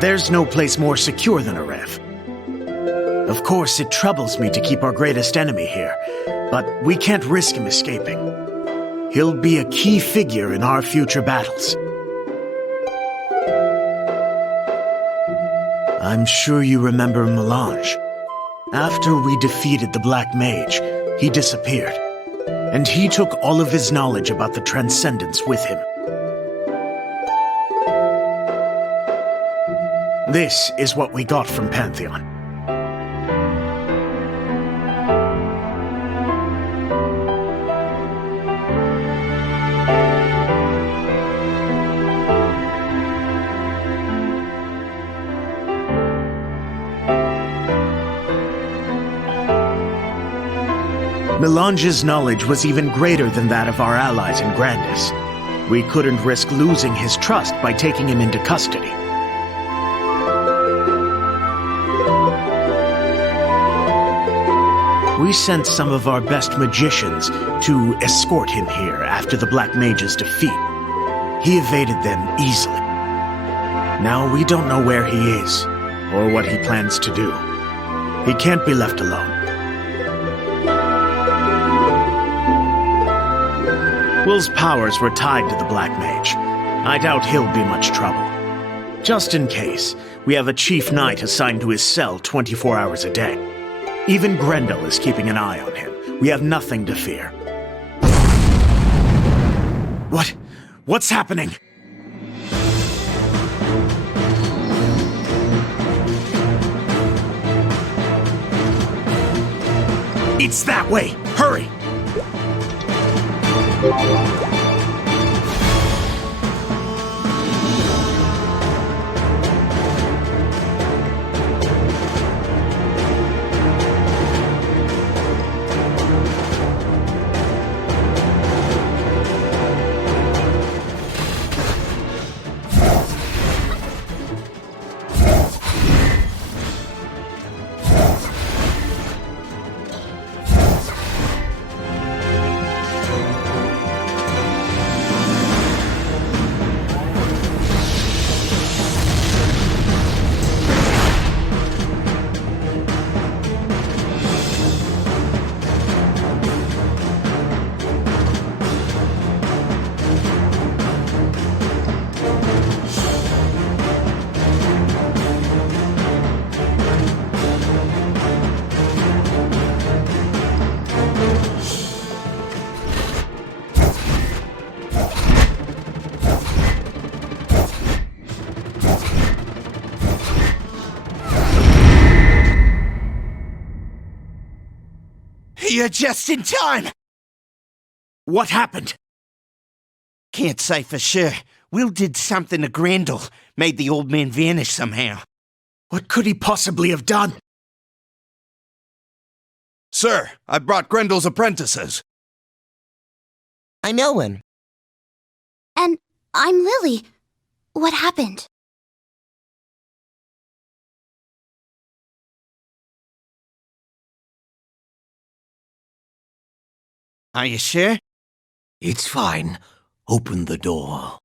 There's no place more secure than a rev. Of course, it troubles me to keep our greatest enemy here, but we can't risk him escaping. He'll be a key figure in our future battles. I'm sure you remember Melange. After we defeated the Black Mage, he disappeared, and he took all of his knowledge about the Transcendence with him. This is what we got from Pantheon. Melange's knowledge was even greater than that of our allies in Grandis. We couldn't risk losing his trust by taking him into custody. We sent some of our best magicians to escort him here after the Black Mage's defeat. He evaded them easily. Now we don't know where he is, or what he plans to do. He can't be left alone. Will's powers were tied to the Black Mage. I doubt he'll be much trouble. Just in case, we have a Chief Knight assigned to his cell 24 hours a day. Even Grendel is keeping an eye on him. We have nothing to fear. What's happening? It's that way! Hurry! You're just in time! What happened? Can't say for sure. Will did something to Grendel. Made the old man vanish somehow. What could he possibly have done? Sir, I brought Grendel's apprentices. I know him. And I'm Lily. What happened? Are you sure? It's fine. Open the door.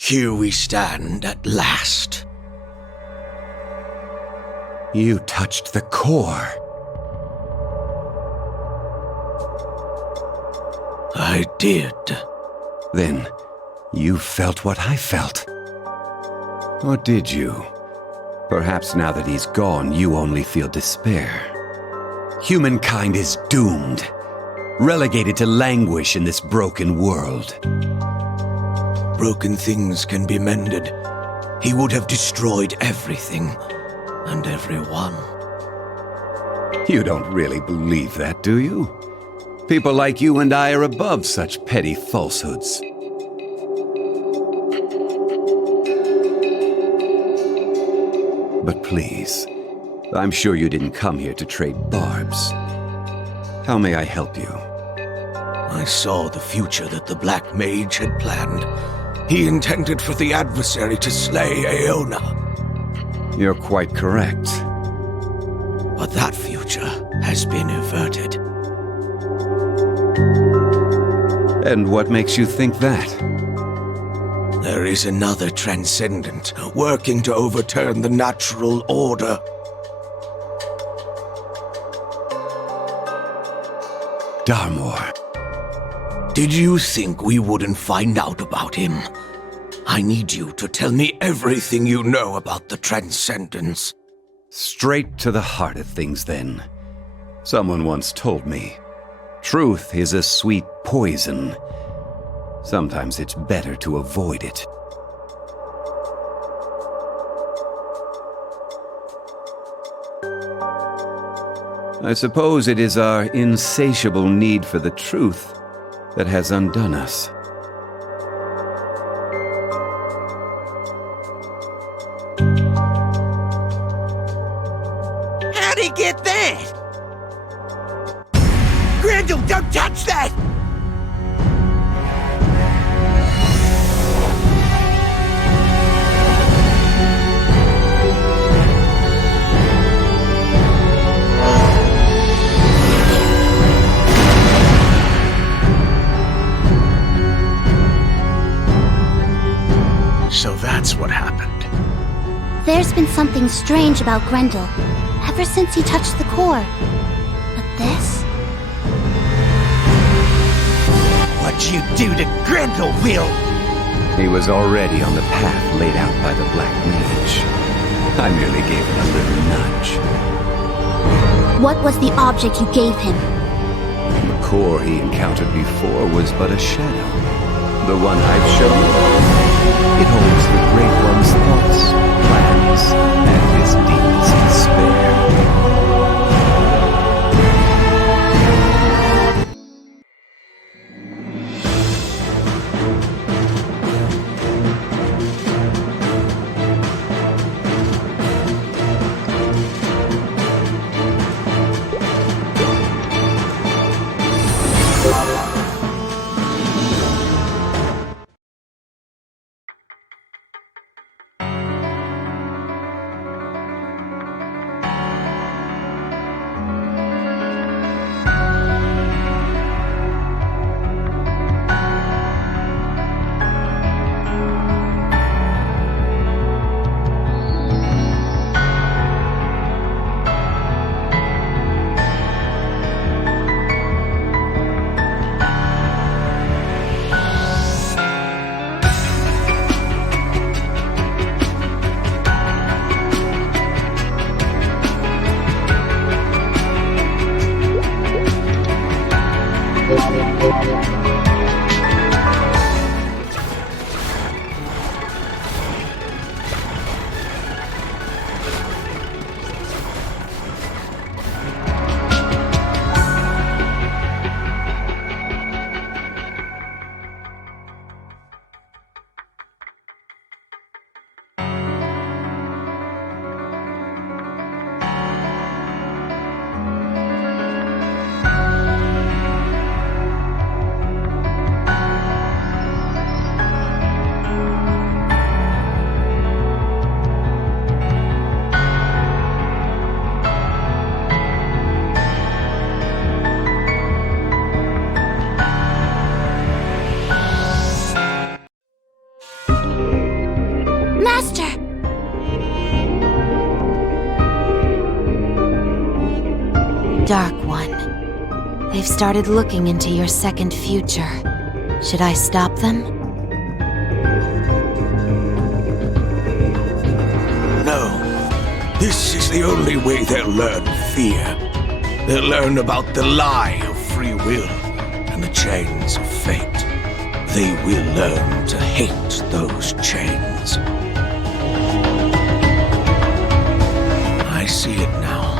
Here we stand at last. You touched the core. I did. Then, you felt what I felt. Or did you? Perhaps now that he's gone, you only feel despair. Humankind is doomed, relegated to languish in this broken world. Broken things can be mended. He would have destroyed everything and everyone. You don't really believe that, do you? People like you and I are above such petty falsehoods. But please, I'm sure you didn't come here to trade barbs. How may I help you? I saw the future that the Black Mage had planned. He intended for the adversary to slay Aeona. You're quite correct. But that future has been averted. And what makes you think that? There is another transcendent working to overturn the natural order. Darmor. Did you think we wouldn't find out about him? I need you to tell me everything you know about the Transcendence. Straight to the heart of things, then. Someone once told me, truth is a sweet poison. Sometimes it's better to avoid it. I suppose it is our insatiable need for the truth that has undone us. How'd he get that? Grendel, don't touch that! So that's what happened. There's been something strange about Grendel ever since he touched the core. But this? What'd you do to Grendel, Will? He was already on the path laid out by the Black Mage. I merely gave him a little nudge. What was the object you gave him? The core he encountered before was but a shadow. The one I've shown. It holds the Great One's thoughts, plans, and his deepest despair. Dark One. They've started looking into your second future. Should I stop them? No. This is the only way they'll learn fear. They'll learn about the lie of free will and the chains of fate. They will learn to hate those chains. I see it now.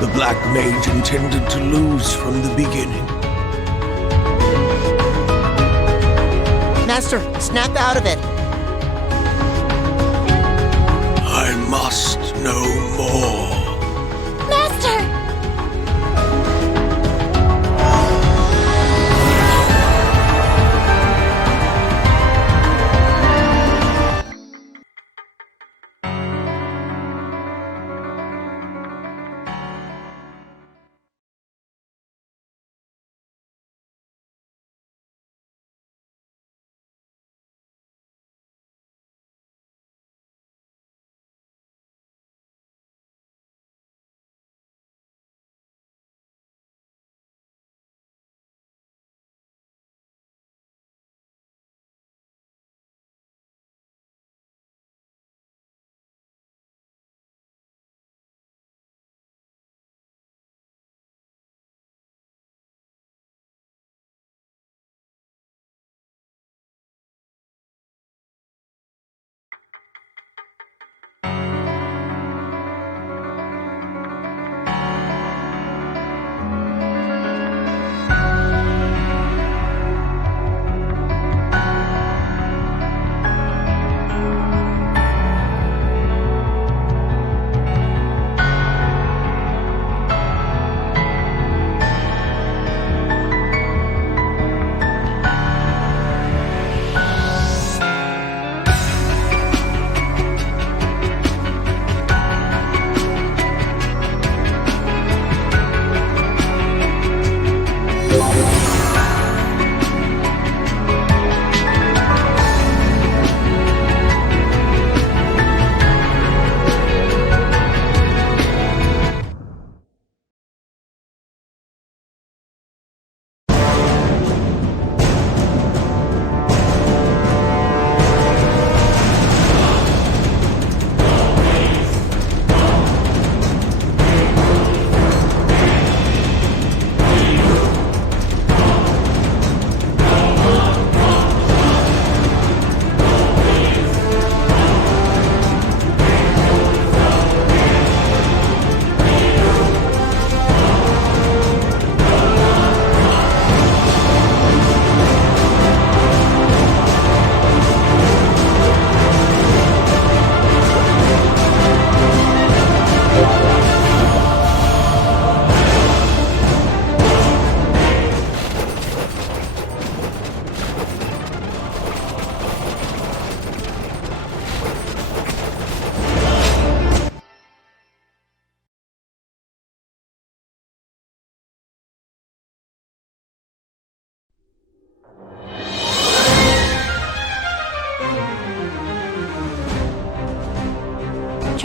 The Black Mage intended to lose from the beginning. Master, snap out of it. I must know more.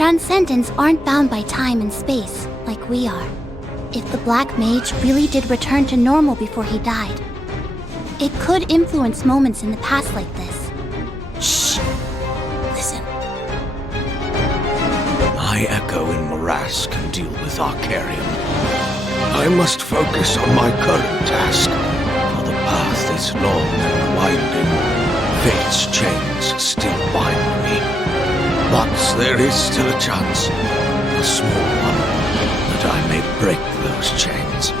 Transcendents aren't bound by time and space, like we are. If the Black Mage really did return to normal before he died, it could influence moments in the past like this. Shh! Listen. My echo in Morass can deal with Arcarium. I must focus on my current task, for the path is long and winding. Fate's chains still bind me. But there is still a chance, a small one, that I may break those chains.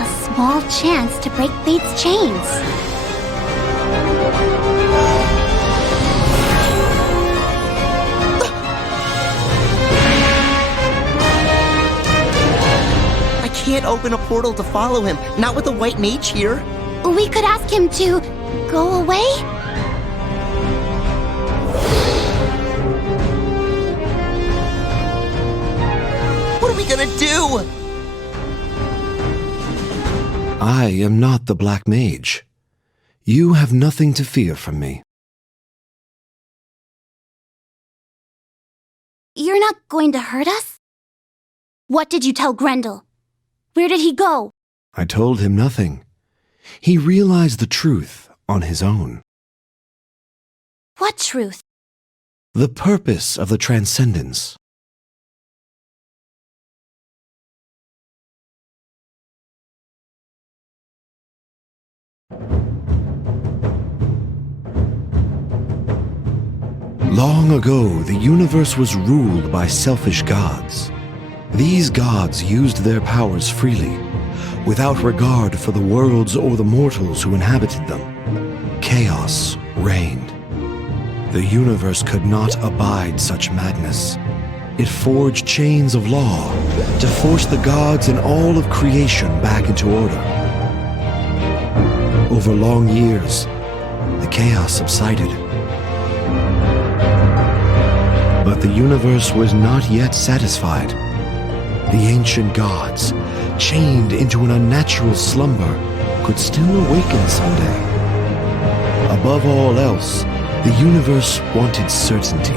A small chance to break Fate's chains. I can't open a portal to follow him, not with a white mage here. We could ask him to go away? What are we gonna do? I am not the Black Mage. You have nothing to fear from me. You're not going to hurt us? What did you tell Grendel? Where did he go? I told him nothing. He realized the truth on his own. What truth? The purpose of the Transcendence. Long ago, the universe was ruled by selfish gods. These gods used their powers freely, without regard for the worlds or the mortals who inhabited them. Chaos reigned. The universe could not abide such madness. It forged chains of law to force the gods and all of creation back into order. Over long years, the chaos subsided. But the universe was not yet satisfied. The ancient gods, chained into an unnatural slumber, could still awaken someday. Above all else, the universe wanted certainty.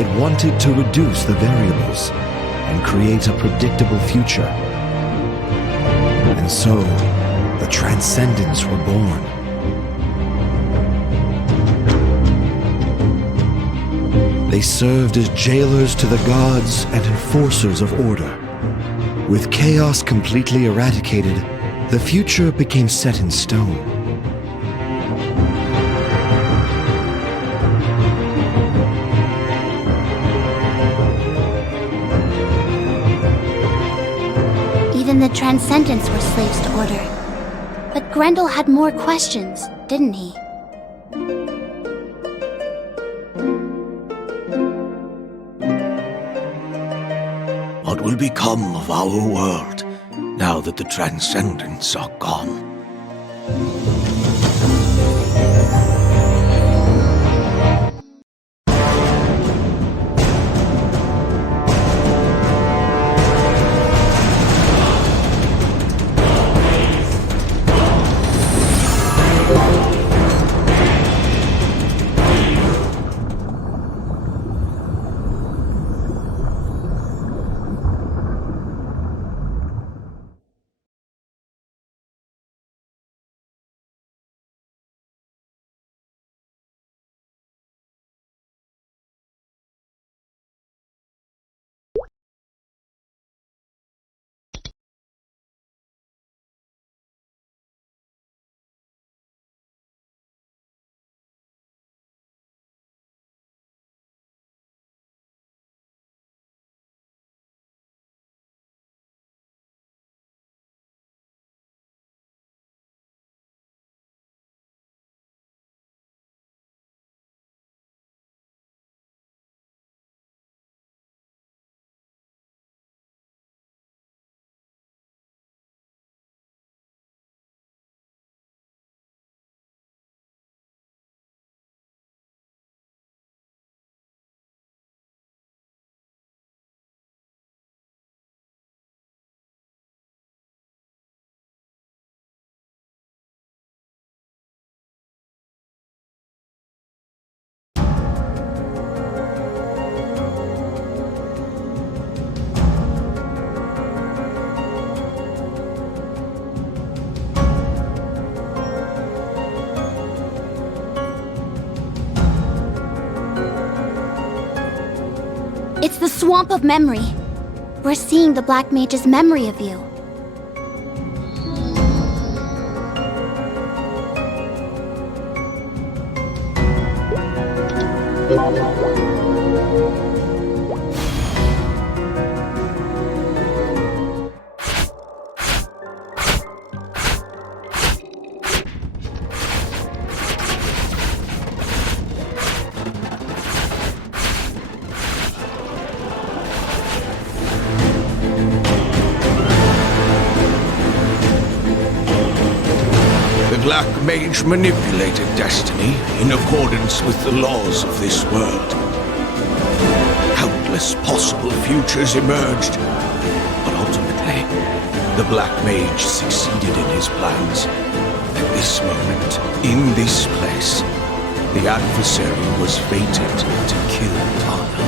It wanted to reduce the variables and create a predictable future. And so, the Transcendents were born. They served as jailers to the gods and enforcers of order. With chaos completely eradicated, the future became set in stone. Even the Transcendents were slaves to order. But Grendel had more questions, didn't he? What will become of our world now that the Transcendents are gone? It's the Swamp of Memory. We're seeing the Black Mage's memory of you. The Black Mage manipulated destiny in accordance with the laws of this world. Countless possible futures emerged, but ultimately, the Black Mage succeeded in his plans. At this moment, in this place, the adversary was fated to kill Tana.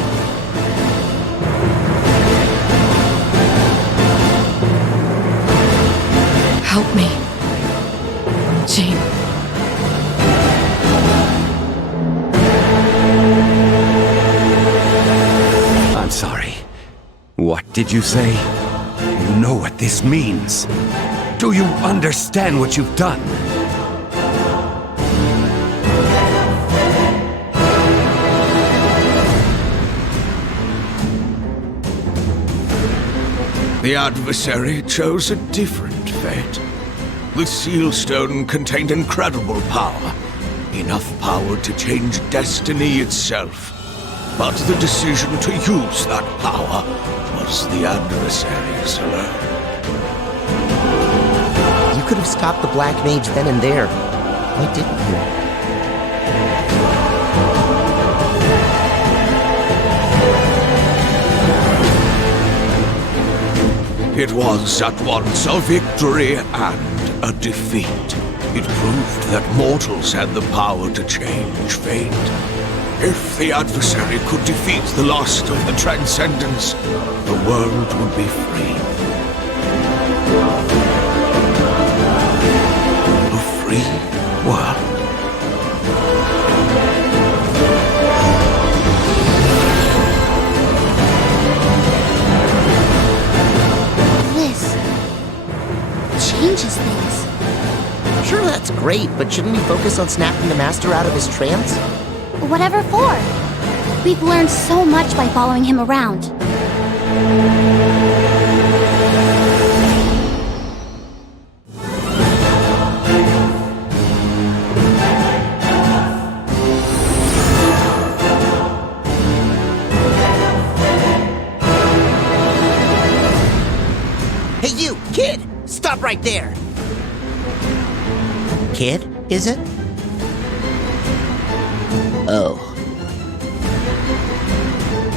Help me. Jean. I'm sorry. What did you say? You know what this means. Do you understand what you've done? The adversary chose a different fate. The Seal Stone contained incredible power. Enough power to change destiny itself. But the decision to use that power was the adversary's alone. You could have stopped the Black Mage then and there. Why didn't you? It was at once a victory and a defeat. It proved that mortals had the power to change fate. If the adversary could defeat the last of the Transcendents, the world would be free. A free world. Changes things. Sure, that's great, but shouldn't we focus on snapping the Master out of his trance? Whatever for? We've learned so much by following him around. Hey you, kid! Stop right there! Kid, is it? Oh.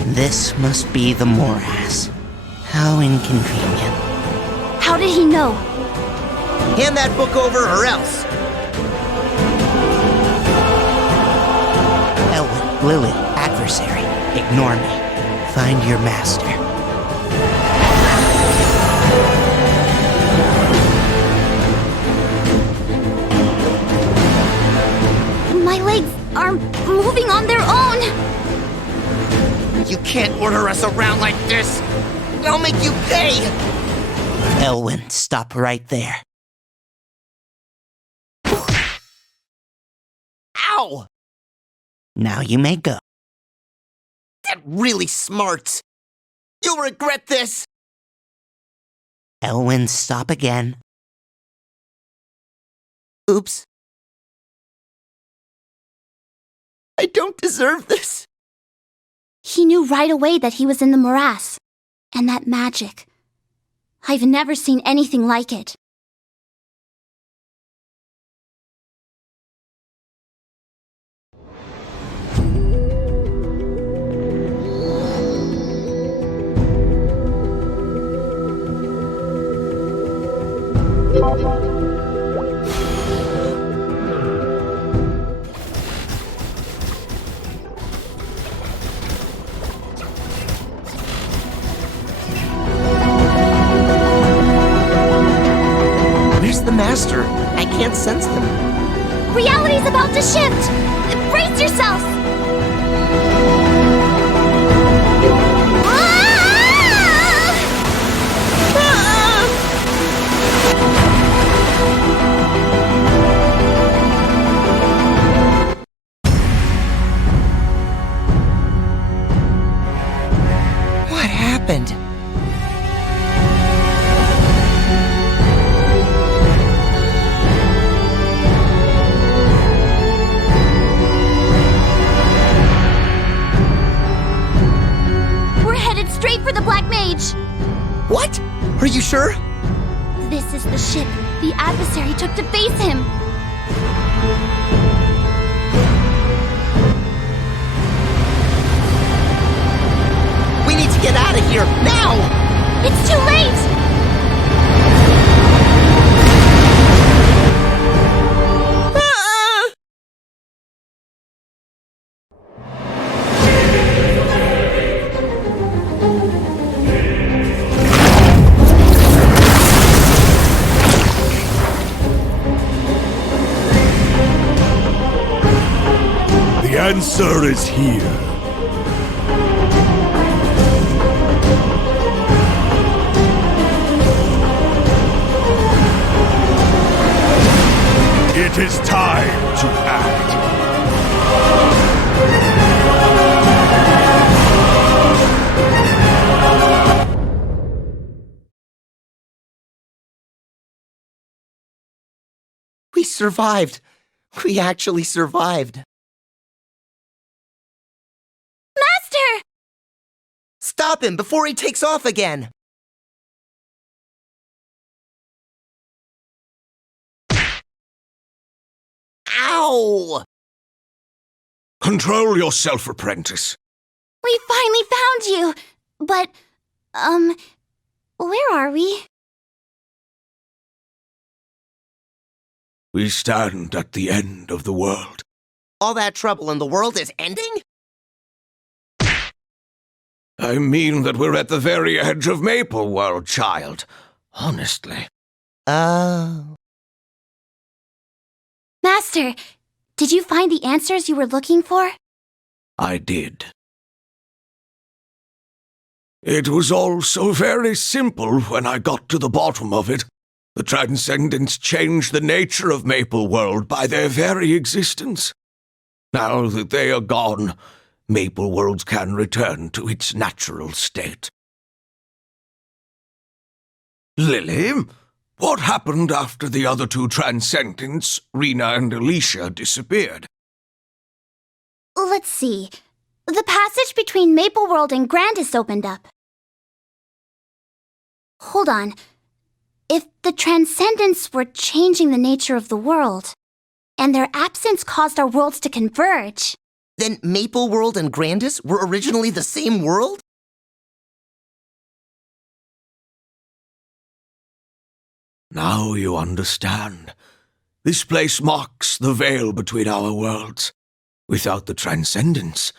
This must be the morass. How inconvenient. How did he know? Hand that book over or else! Elwyn, Lily, adversary, ignore me. Find your master. My legs are moving on their own. You can't order us around like this. I'll make you pay. Elwyn, stop right there. Ow! Now you may go. That really smarts. You'll regret this. Elwyn, stop again. Oops. I don't deserve this. He knew right away that he was in the morass. And that magic. I've never seen anything like it. Where's the master? I can't sense them. Reality's about to shift! Brace yourself! happened? We're headed straight for the Black Mage. What? Are you sure? This is the ship the adversary took to face him. We need to get out of here, now! It's too late! Ah! The answer is here. It is time to act. We survived. We actually survived. Master! Stop him before he takes off again! Ow! Control yourself, apprentice. We finally found you! But, where are we? We stand at the end of the world. All that trouble in the world is ending? I mean that we're at the very edge of Maple World, child. Honestly. Oh. Master, did you find the answers you were looking for? I did. It was all so very simple when I got to the bottom of it. The Transcendents changed the nature of Maple World by their very existence. Now that they are gone, Maple World can return to its natural state. Lily, what happened after the other two Transcendents, Rena and Alicia, disappeared? Let's see. The passage between Maple World and Grandis opened up. Hold on. If the Transcendents were changing the nature of the world, and their absence caused our worlds to converge... Then Maple World and Grandis were originally the same world? Now you understand. This place marks the veil between our worlds. Without the Transcendents,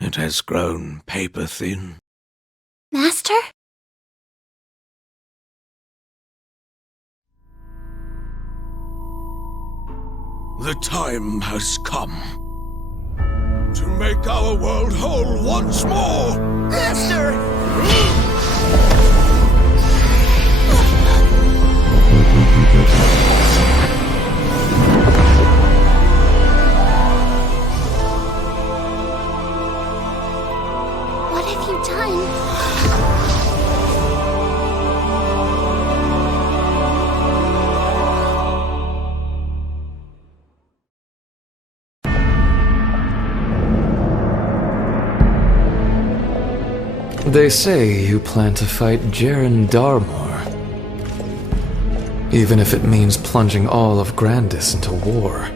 it has grown paper-thin. Master? The time has come to make our world whole once more! Master! What have you done? They say you plan to fight Jaren Darmor. Even if it means plunging all of Grandis into war.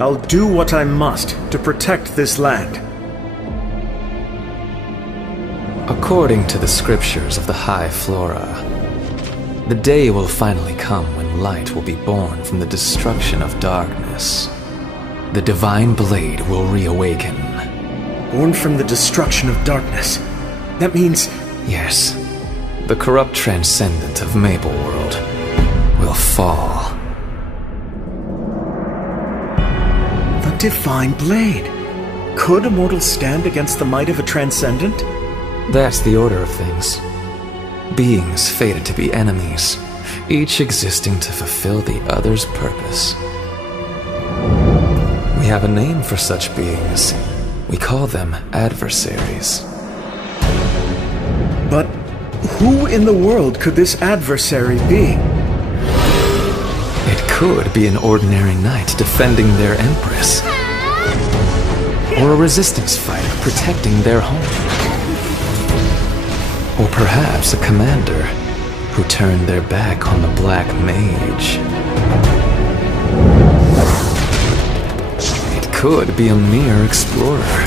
I'll do what I must to protect this land. According to the scriptures of the High Flora, the day will finally come when light will be born from the destruction of darkness. The divine blade will reawaken. Born from the destruction of darkness. That means... Yes. The corrupt transcendent of Maple World will fall. The divine blade. Could a mortal stand against the might of a transcendent? That's the order of things. Beings fated to be enemies, each existing to fulfill the other's purpose. We have a name for such beings. We call them adversaries. But who in the world could this adversary be? It could be an ordinary knight defending their empress. Or a resistance fighter protecting their home. Or perhaps a commander who turned their back on the Black Mage. It could be a mere explorer.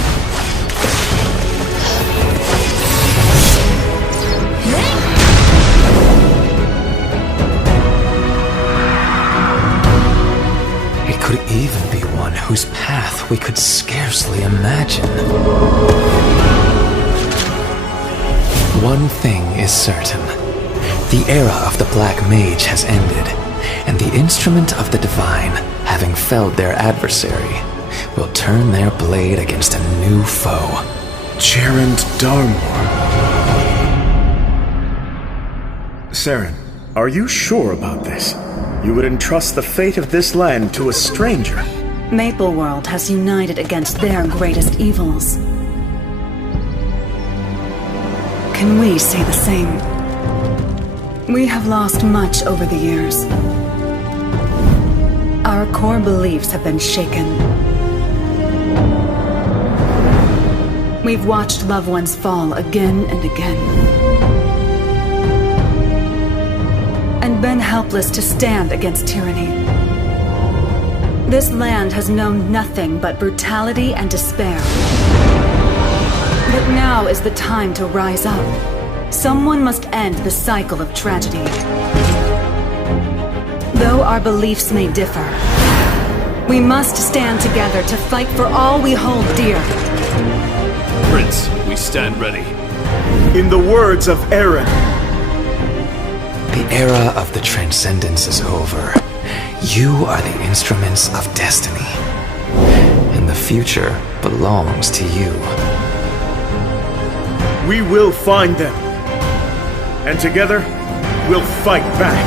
It could even be one whose path we could scarcely imagine. One thing is certain. The era of the Black Mage has ended, and the instrument of the Divine, having felled their adversary, will turn their blade against a new foe. Gerund Darmor. Saren, are you sure about this? You would entrust the fate of this land to a stranger? Maple World has united against their greatest evils. Can we say the same? We have lost much over the years. Our core beliefs have been shaken. We've watched loved ones fall again and again. And been helpless to stand against tyranny. This land has known nothing but brutality and despair. But now is the time to rise up. Someone must end the cycle of tragedy. Though our beliefs may differ, we must stand together to fight for all we hold dear. Prince, we stand ready. In the words of Aaron. The era of the Transcendence is over. You are the instruments of destiny. And the future belongs to you. We will find them. And together, we'll fight back.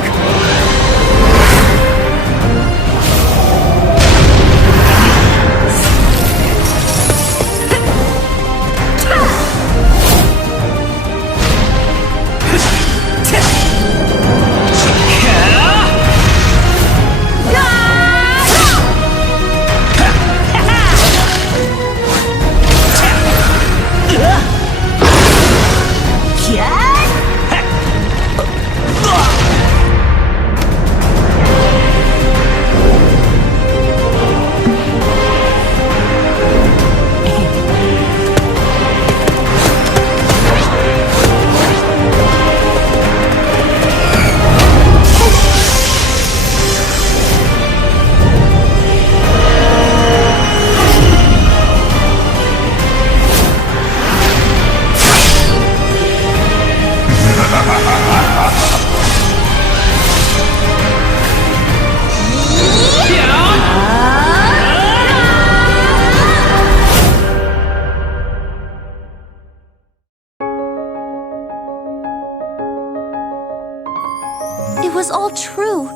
It was all true.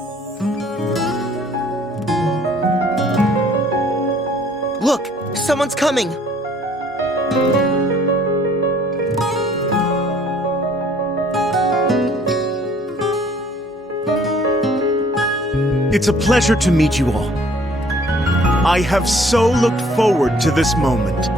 Look, someone's coming. It's a pleasure to meet you all. I have so looked forward to this moment.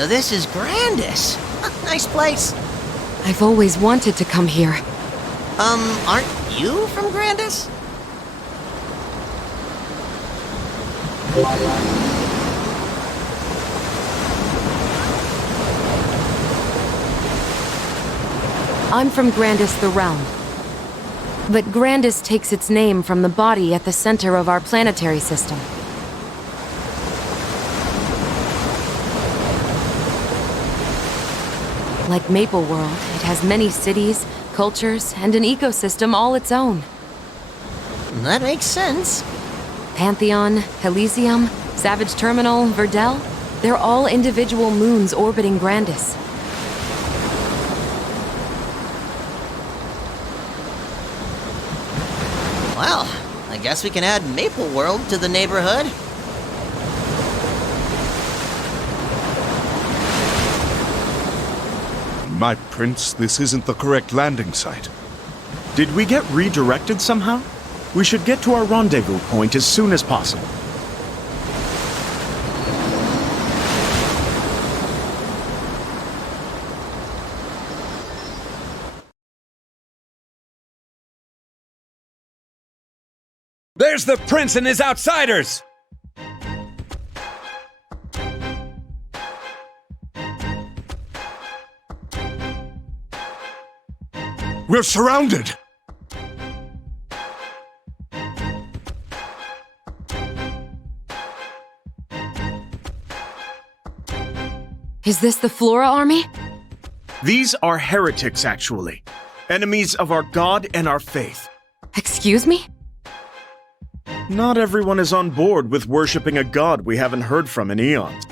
So this is Grandis. Nice place. I've always wanted to come here. Aren't you from Grandis? I'm from Grandis the Realm. But Grandis takes its name from the body at the center of our planetary system. Like Maple World, it has many cities, cultures, and an ecosystem all its own. That makes sense. Pantheon, Elysium, Savage Terminal, Verdel, they're all individual moons orbiting Grandis. Well, I guess we can add Maple World to the neighborhood. My prince, this isn't the correct landing site. Did we get redirected somehow? We should get to our rendezvous point as soon as possible. There's the prince and his outsiders! We're surrounded! Is this the Flora army? These are heretics, actually. Enemies of our god and our faith. Excuse me? Not everyone is on board with worshipping a god we haven't heard from in eons.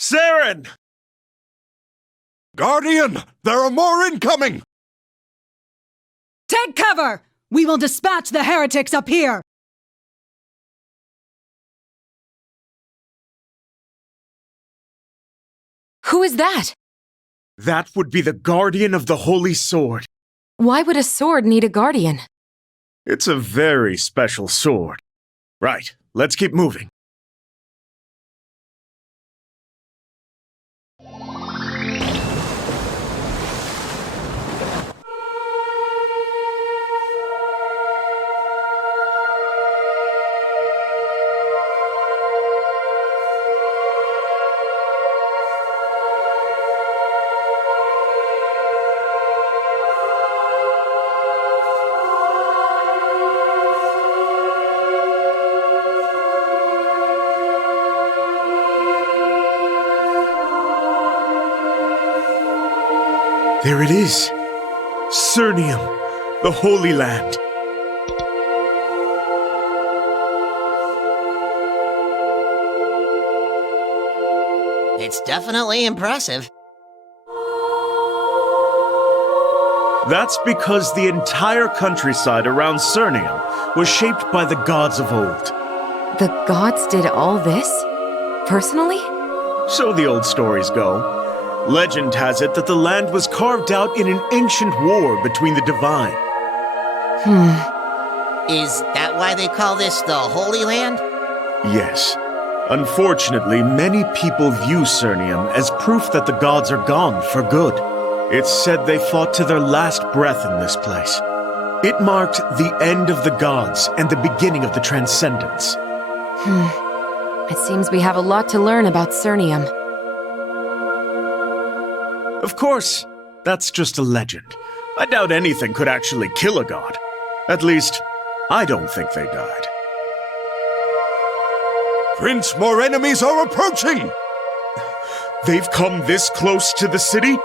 Saren! Guardian! There are more incoming! Take cover! We will dispatch the heretics up here! Who is that? That would be the Guardian of the Holy Sword. Why would a sword need a guardian? It's a very special sword. Right, let's keep moving. There it is. Cernium, the Holy Land. It's definitely impressive. That's because the entire countryside around Cernium was shaped by the gods of old. The gods did all this? Personally? So the old stories go. Legend has it that the land was carved out in an ancient war between the divine. Is that why they call this the Holy Land? Yes. Unfortunately, many people view Cernium as proof that the gods are gone for good. It's said they fought to their last breath in this place. It marked the end of the gods and the beginning of the Transcendence. It seems we have a lot to learn about Cernium. Of course, that's just a legend. I doubt anything could actually kill a god. At least, I don't think they died. Prince, more enemies are approaching! They've come this close to the city?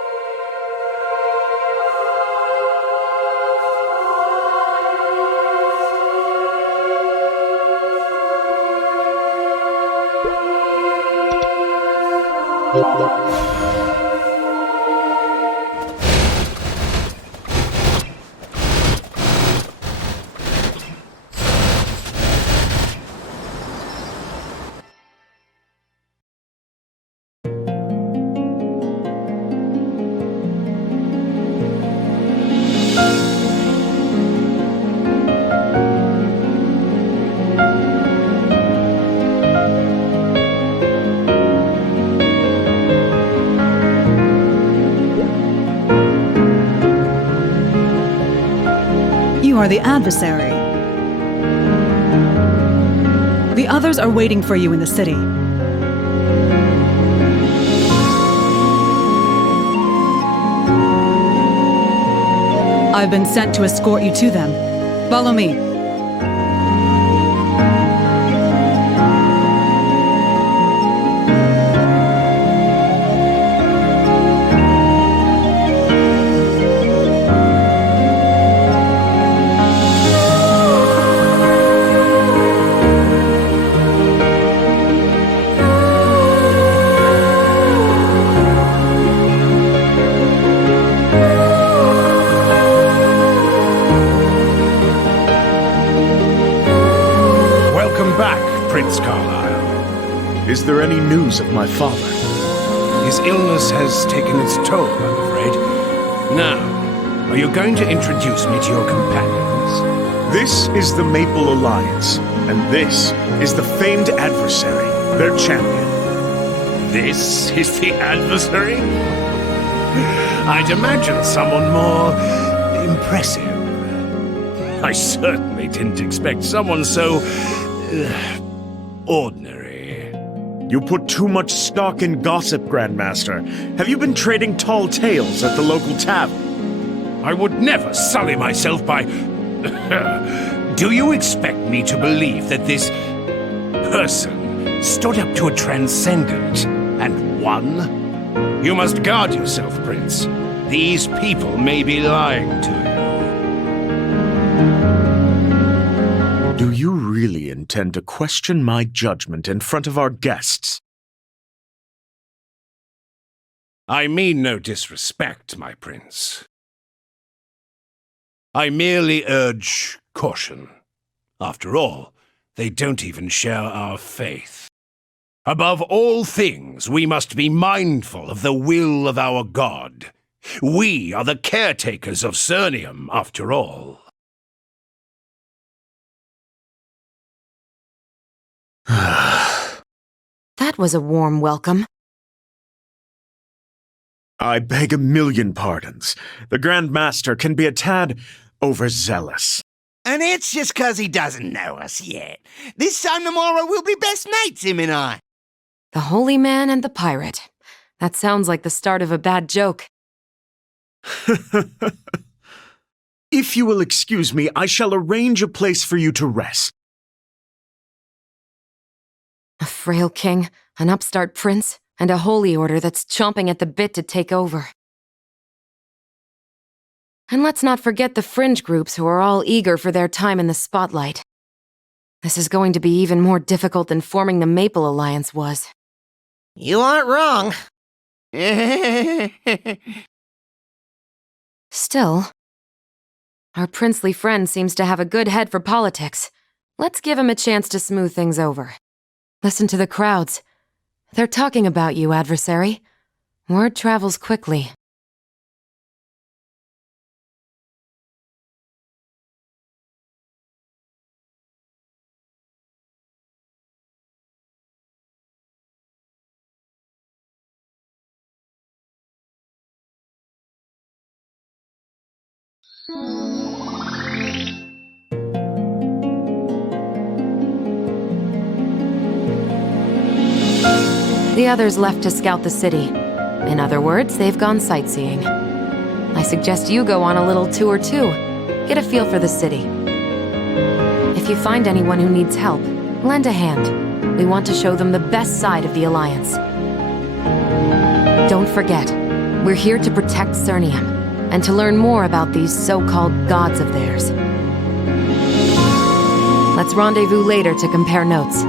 You are the adversary. The others are waiting for you in the city. I've been sent to escort you to them. Follow me. Is there any news of my father? His illness has taken its toll, I'm afraid. Now, are you going to introduce me to your companions? This is the Maple Alliance, and this is the famed adversary, their champion. This is the adversary? I'd imagine someone more impressive. I certainly didn't expect someone so ordinary. You put too much stock in gossip, Grandmaster. Have you been trading tall tales at the local tavern? I would never sully myself by... Do you expect me to believe that this person stood up to a transcendent and won? You must guard yourself, Prince. These people may be lying to you. Do you really intend to question my judgment in front of our guests? I mean no disrespect, my prince. I merely urge caution. After all, they don't even share our faith. Above all things, we must be mindful of the will of our god. We are the caretakers of Cernium, after all. That was a warm welcome. I beg a million pardons. The Grand Master can be a tad overzealous. And it's just 'cause he doesn't know us yet. This time tomorrow we'll be best mates, him and I. The holy man and the pirate. That sounds like the start of a bad joke. If you will excuse me, I shall arrange a place for you to rest. A frail king, an upstart prince, and a holy order that's chomping at the bit to take over. And let's not forget the fringe groups who are all eager for their time in the spotlight. This is going to be even more difficult than forming the Maple Alliance was. You aren't wrong. Still, our princely friend seems to have a good head for politics. Let's give him a chance to smooth things over. Listen to the crowds. They're talking about you, adversary. Word travels quickly. The others left to scout the city. In other words, they've gone sightseeing. I suggest you go on a little tour too. Get a feel for the city. If you find anyone who needs help, lend a hand. We want to show them the best side of the Alliance. Don't forget, we're here to protect Cernium, and to learn more about these so-called gods of theirs. Let's rendezvous later to compare notes.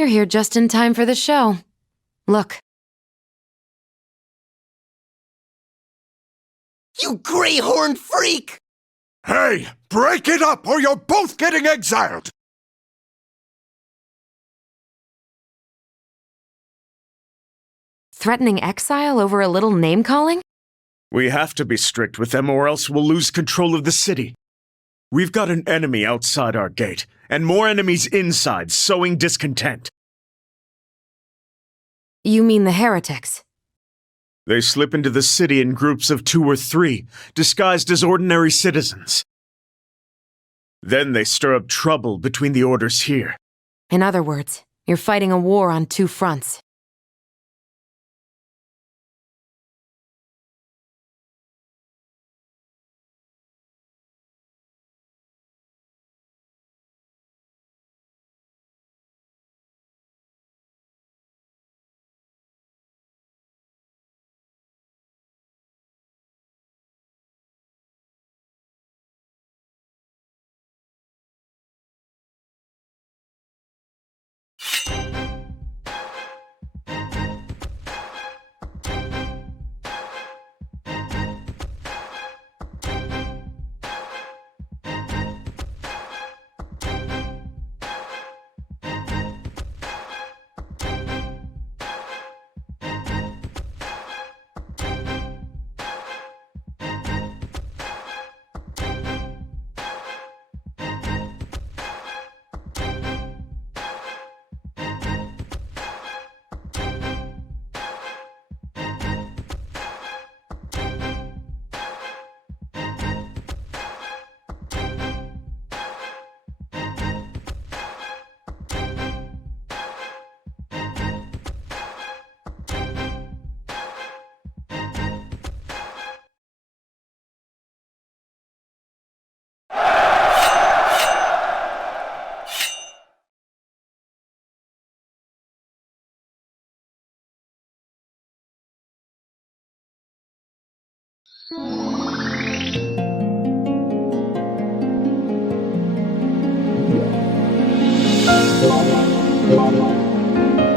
You're here just in time for the show. Look. You greyhorn freak! Hey, break it up or you're both getting exiled! Threatening exile over a little name-calling? We have to be strict with them or else we'll lose control of the city. We've got an enemy outside our gate, and more enemies inside, sowing discontent. You mean the heretics? They slip into the city in groups of 2 or 3, disguised as ordinary citizens. Then they stir up trouble between the orders here. In other words, you're fighting a war on 2 fronts.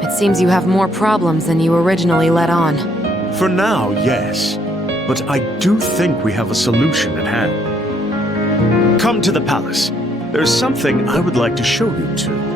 It seems you have more problems than you originally let on. For now, yes. But I do think we have a solution at hand. Come to the palace. There's something I would like to show you two.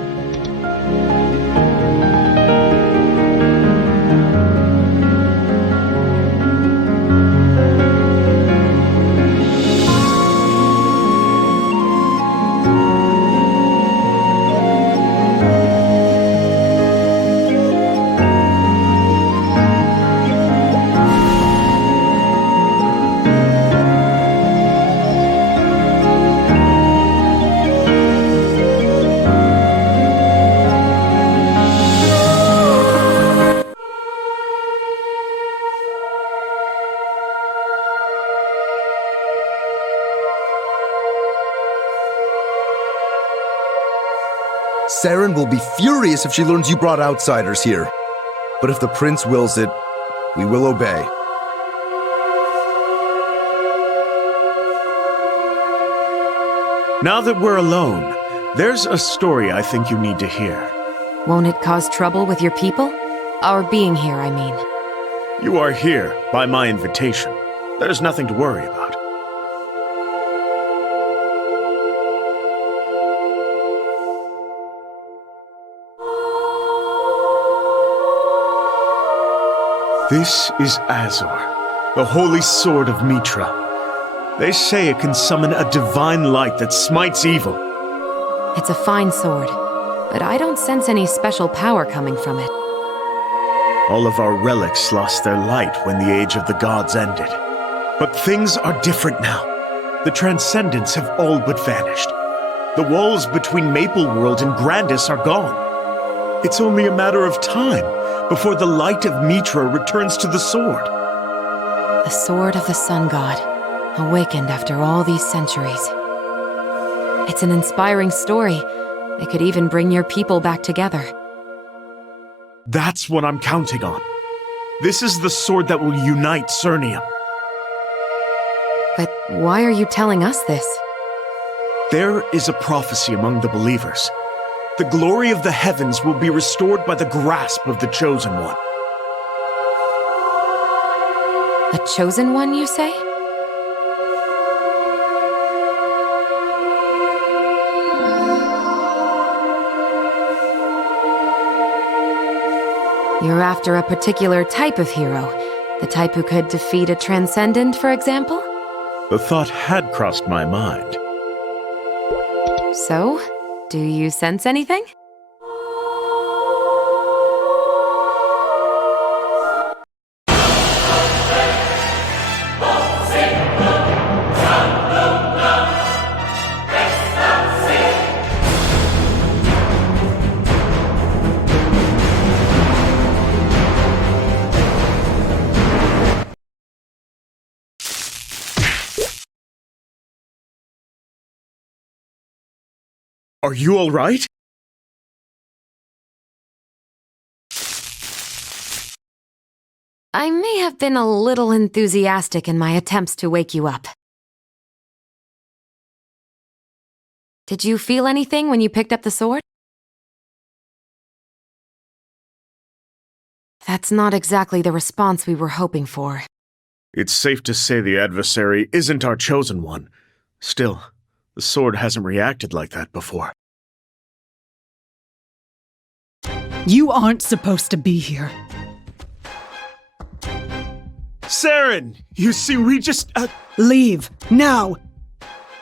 Saren will be furious if she learns you brought outsiders here. But if the prince wills it, we will obey. Now that we're alone, there's a story I think you need to hear. Won't it cause trouble with your people? Our being here, I mean. You are here by my invitation. There's nothing to worry about. This is Azor, the holy sword of Mitra. They say it can summon a divine light that smites evil. It's a fine sword, but I don't sense any special power coming from it. All of our relics lost their light when the Age of the Gods ended. But things are different now. The Transcendents have all but vanished. The walls between Maple World and Grandis are gone. It's only a matter of time before the light of Mitra returns to the sword. The sword of the sun god, awakened after all these centuries. It's an inspiring story. It could even bring your people back together. That's what I'm counting on. This is the sword that will unite Cernium. But why are you telling us this? There is a prophecy among the believers. The glory of the heavens will be restored by the grasp of the Chosen One. The Chosen One, you say? You're after a particular type of hero. The type who could defeat a transcendent, for example? The thought had crossed my mind. So, do you sense anything? Are you all right? I may have been a little enthusiastic in my attempts to wake you up. Did you feel anything when you picked up the sword? That's not exactly the response we were hoping for. It's safe to say the adversary isn't our chosen one. Still, the sword hasn't reacted like that before. You aren't supposed to be here. Saren! You see, we just... Leave, now!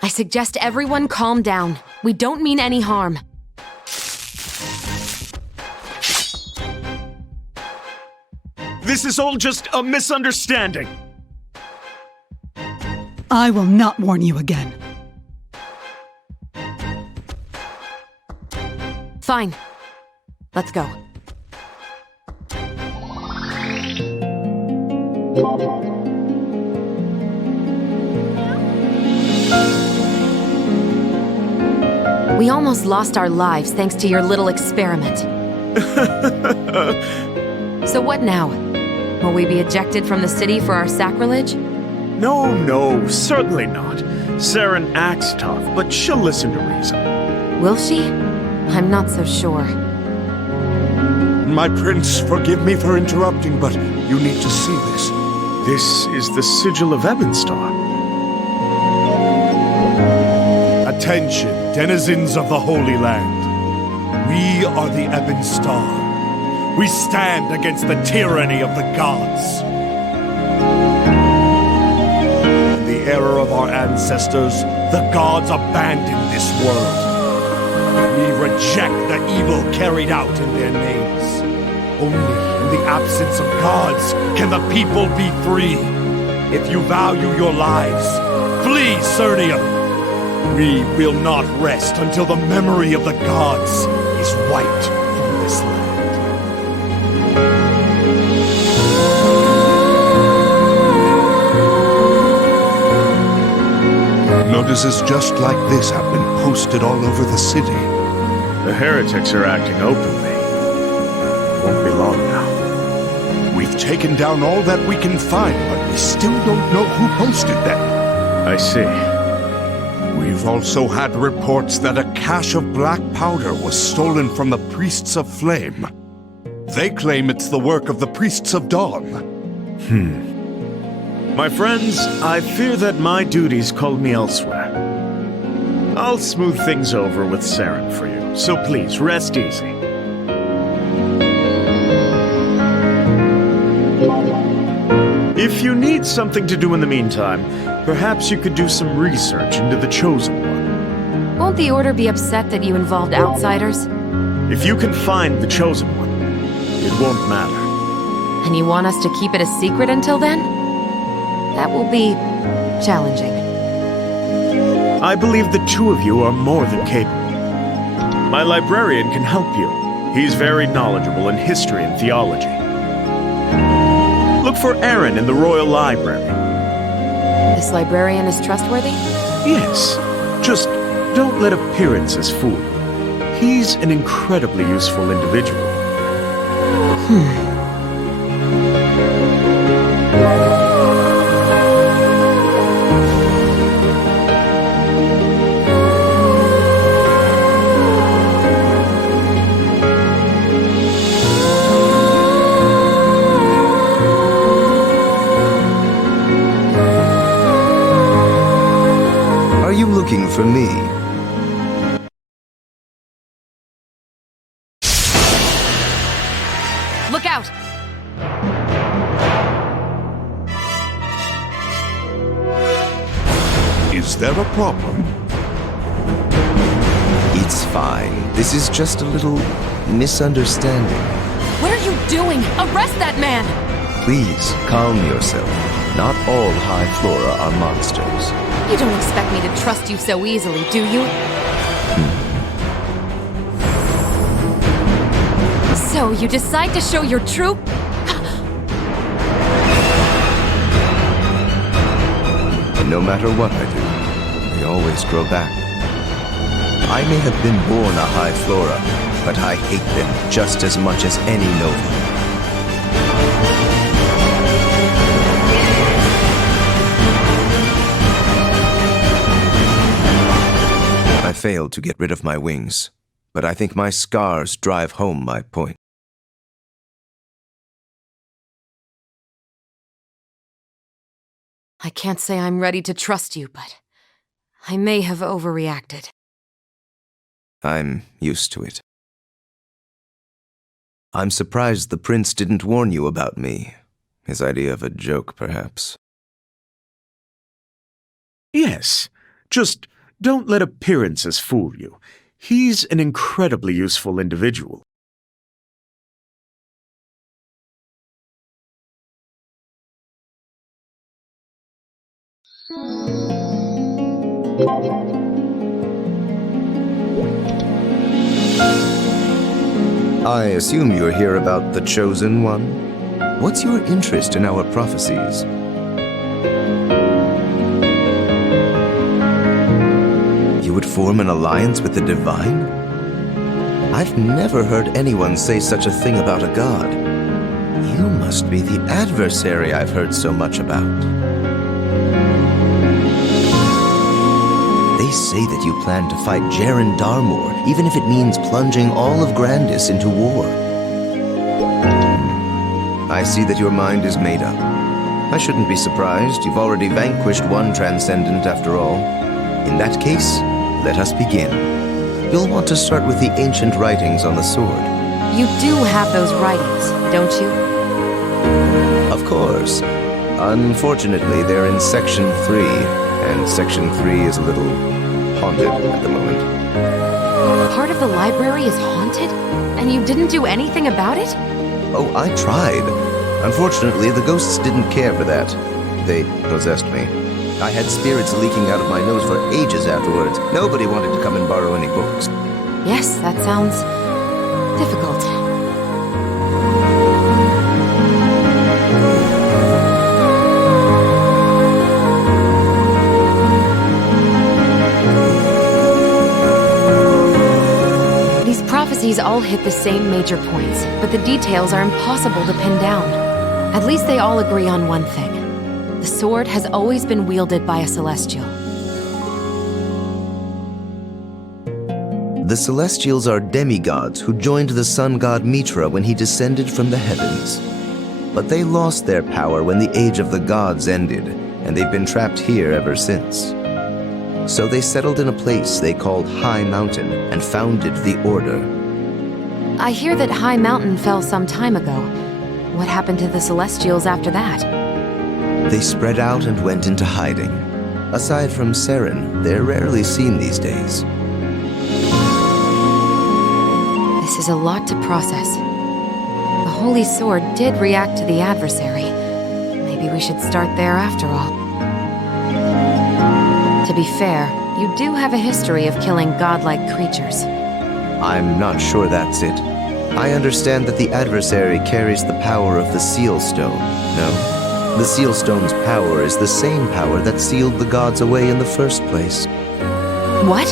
I suggest everyone calm down. We don't mean any harm. This is all just a misunderstanding. I will not warn you again. Fine. Let's go. We almost lost our lives thanks to your little experiment. So what now? Will we be ejected from the city for our sacrilege? No, certainly not. Saren acts tough, but she'll listen to reason. Will she? I'm not so sure. My prince, forgive me for interrupting, but you need to see this. This is the sigil of Ebonstar. Attention, denizens of the Holy Land. We are the Ebon Star. We stand against the tyranny of the gods. In the era of our ancestors, the gods abandoned this world. We reject the evil carried out in their names. Only in the absence of gods can the people be free. If you value your lives, flee Cernium. We will not rest until the memory of the gods is wiped from this land. Notices just like this have been posted all over the city. The heretics are acting openly. Won't be long now. We've taken down all that we can find, but we still don't know who posted them. I see. We've also had reports that a cache of black powder was stolen from the Priests of Flame. They claim it's the work of the Priests of Dawn. My friends, I fear that my duties call me elsewhere. I'll smooth things over with Saren for you, so please rest easy. If you need something to do in the meantime, perhaps you could do some research into the Chosen One. Won't the Order be upset that you involved outsiders? If you can find the Chosen One, it won't matter. And you want us to keep it a secret until then? That will be challenging. I believe the two of you are more than capable. My librarian can help you. He's very knowledgeable in history and theology. Look for Aaron in the Royal Library. This librarian is trustworthy? Yes. Just don't let appearances fool you. He's an incredibly useful individual. for me. Look out! Is there a problem? It's fine. This is just a little misunderstanding. What are you doing? Arrest that man! Please, calm yourself. Not all high flora are monsters. You don't expect me to trust you so easily, do you? So, you decide to show your true... No matter what I do, they always grow back. I may have been born a high flora, but I hate them just as much as any nova. I failed to get rid of my wings, but I think my scars drive home my point. I can't say I'm ready to trust you, but I may have overreacted. I'm used to it. I'm surprised the prince didn't warn you about me. His idea of a joke, perhaps. Yes, just don't let appearances fool you. He's an incredibly useful individual. I assume you're here about the Chosen One? What's your interest in our prophecies? You would form an alliance with the Divine? I've never heard anyone say such a thing about a god. You must be the adversary I've heard so much about. They say that you plan to fight Jaren Darmor, even if it means plunging all of Grandis into war. I see that your mind is made up. I shouldn't be surprised. You've already vanquished one transcendent after all. In that case, let us begin. You'll want to start with the ancient writings on the sword. You do have those writings, don't you? Of course. Unfortunately, they're in Section 3, and Section 3 is a little haunted at the moment. Part of the library is haunted? And you didn't do anything about it? Oh, I tried. Unfortunately, the ghosts didn't care for that. They possessed me. I had spirits leaking out of my nose for ages afterwards. Nobody wanted to come and borrow any books. Yes, that sounds difficult. These prophecies all hit the same major points, but the details are impossible to pin down. At least they all agree on one thing. The sword has always been wielded by a Celestial. The Celestials are demigods who joined the sun god Mitra when he descended from the heavens. But they lost their power when the Age of the Gods ended, and they've been trapped here ever since. So they settled in a place they called High Mountain and founded the Order. I hear that High Mountain fell some time ago. What happened to the Celestials after that? They spread out and went into hiding. Aside from Seren, they're rarely seen these days. This is a lot to process. The Holy Sword did react to the adversary. Maybe we should start there after all. To be fair, you do have a history of killing godlike creatures. I'm not sure that's it. I understand that the adversary carries the power of the Seal Stone, no? The Seal Stone's power is the same power that sealed the gods away in the first place. What?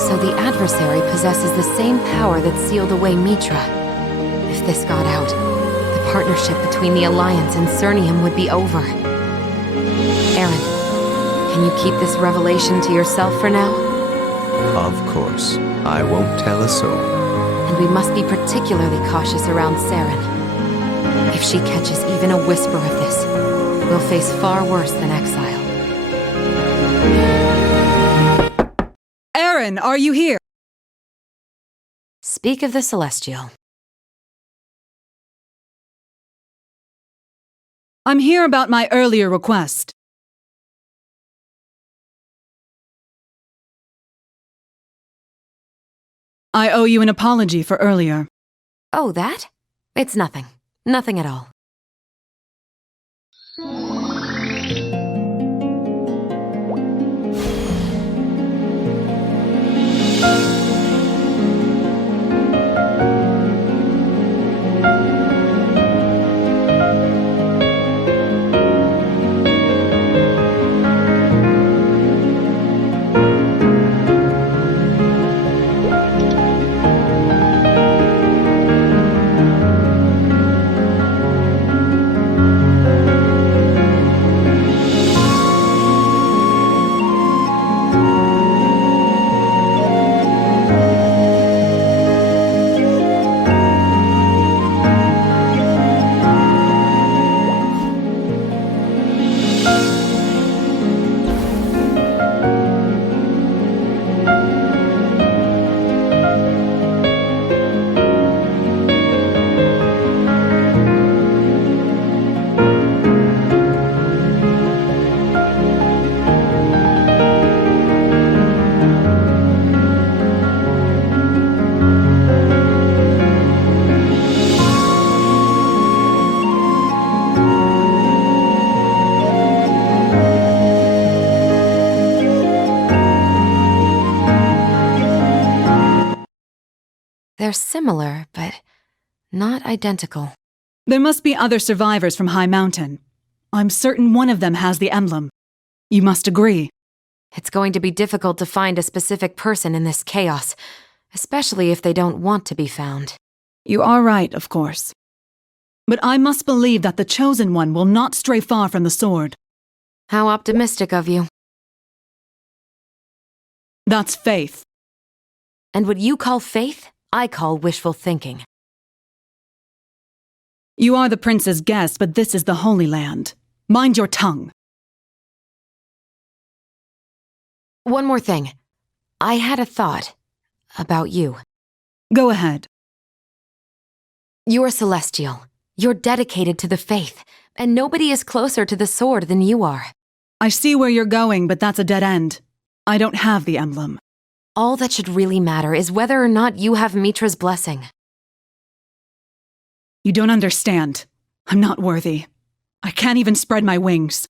So the adversary possesses the same power that sealed away Mitra. If this got out, the partnership between the Alliance and Cernium would be over. Aaron, can you keep this revelation to yourself for now? Of course. I won't tell a soul. And we must be particularly cautious around Seren. If she catches even a whisper of this, we'll face far worse than exile. Aaron, are you here? Speak of the Celestial. I'm here about my earlier request. I owe you an apology for earlier. Oh, that? It's nothing. Nothing at all. They're similar, but not identical. There must be other survivors from High Mountain. I'm certain one of them has the emblem. You must agree. It's going to be difficult to find a specific person in this chaos, especially if they don't want to be found. You are right, of course. But I must believe that the Chosen One will not stray far from the sword. How optimistic of you. That's faith. And what you call faith, I call wishful thinking. You are the prince's guest, but this is the Holy Land. Mind your tongue. One more thing. I had a thought about you. Go ahead. You're celestial. You're dedicated to the faith, and nobody is closer to the sword than you are. I see where you're going, but that's a dead end. I don't have the emblem. All that should really matter is whether or not you have Mitra's blessing. You don't understand. I'm not worthy. I can't even spread my wings.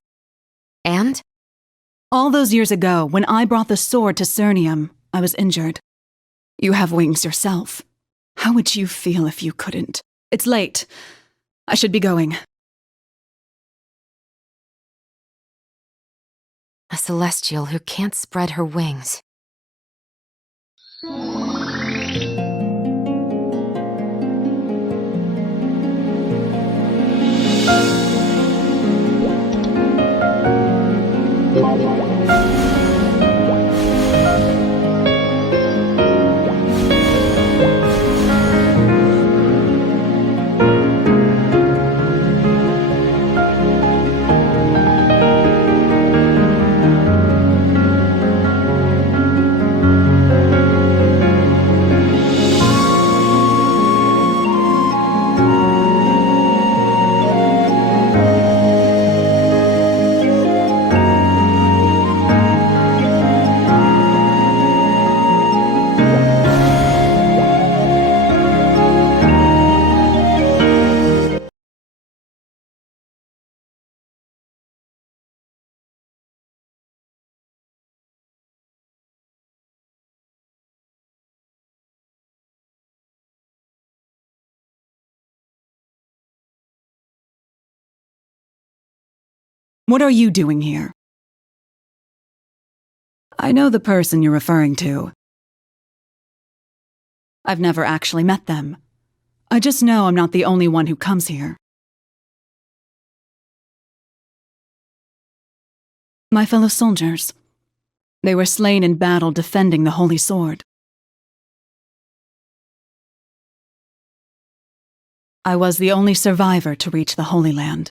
And? All those years ago, when I brought the sword to Cernium, I was injured. You have wings yourself. How would you feel if you couldn't? It's late. I should be going. A celestial who can't spread her wings. What are you doing here? I know the person you're referring to. I've never actually met them. I just know I'm not the only one who comes here. My fellow soldiers. They were slain in battle defending the Holy Sword. I was the only survivor to reach the Holy Land.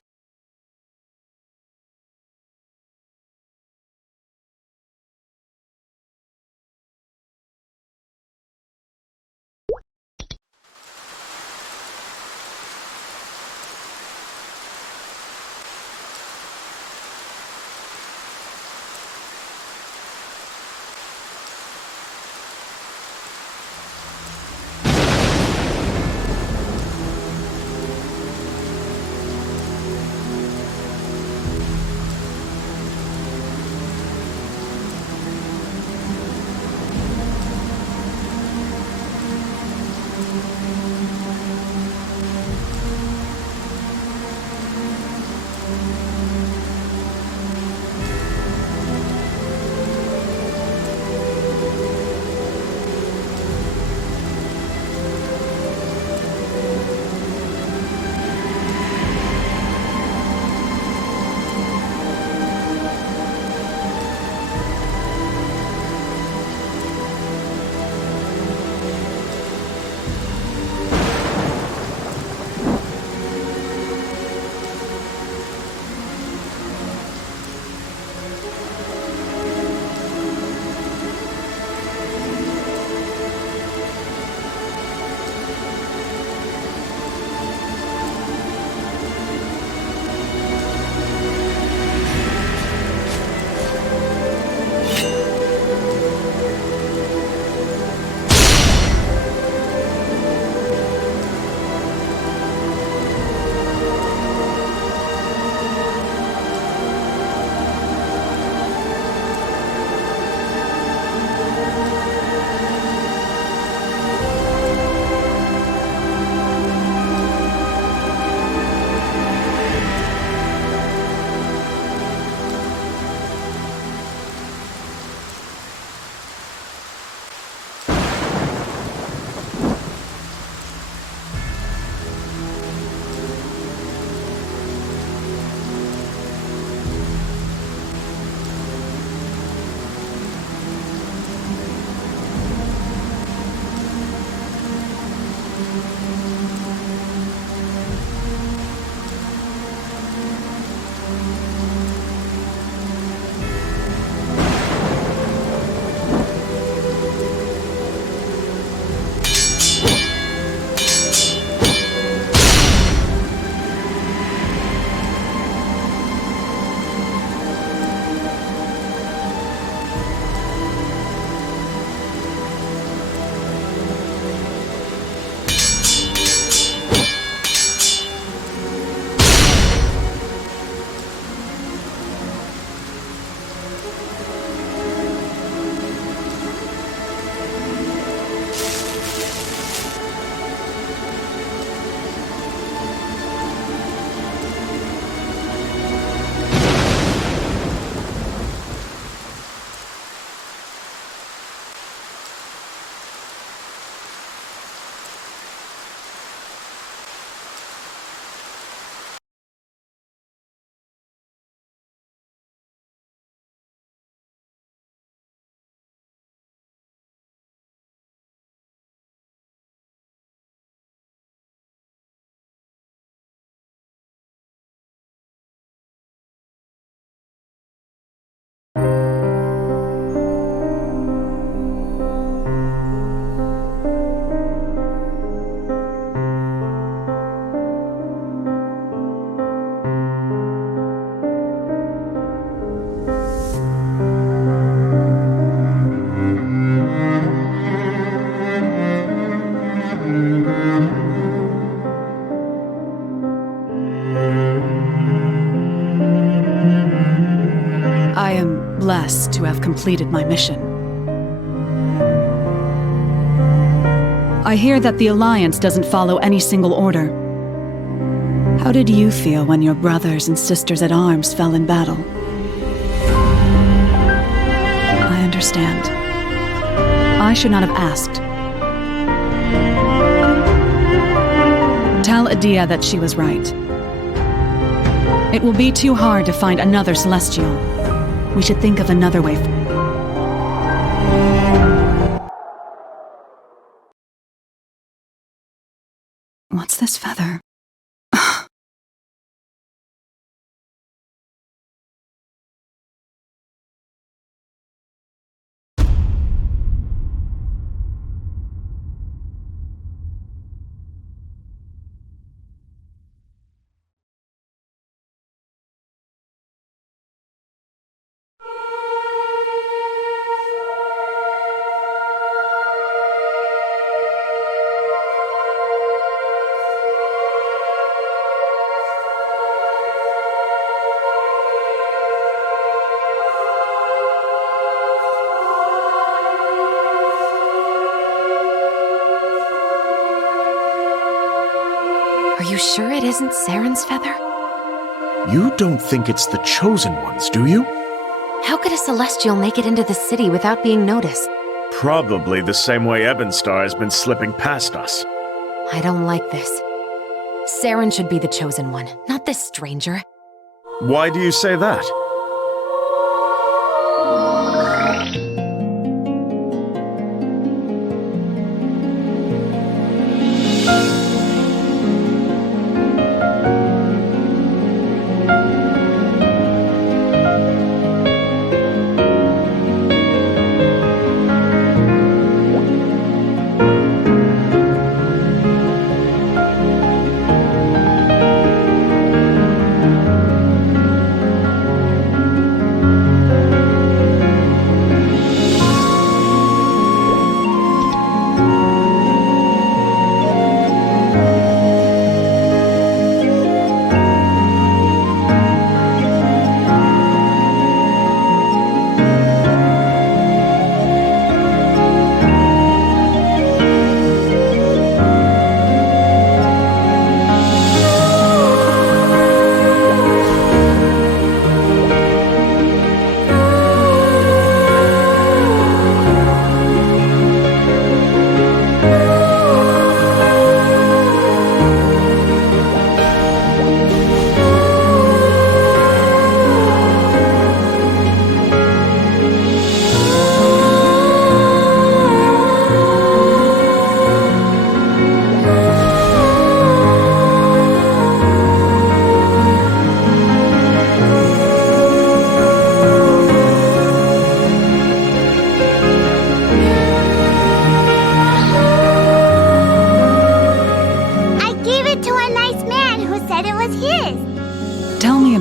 blessed to have completed my mission. I hear that the Alliance doesn't follow any single order. How did you feel when your brothers and sisters at arms fell in battle? I understand. I should not have asked. Tell Adia that she was right. It will be too hard to find another Celestial. We should think of another way. What's this feather? Are you sure it isn't Saren's feather? You don't think it's the Chosen Ones, do you? How could a Celestial make it into the city without being noticed? Probably the same way Ebonstar has been slipping past us. I don't like this. Saren should be the Chosen One, not this stranger. Why do you say that?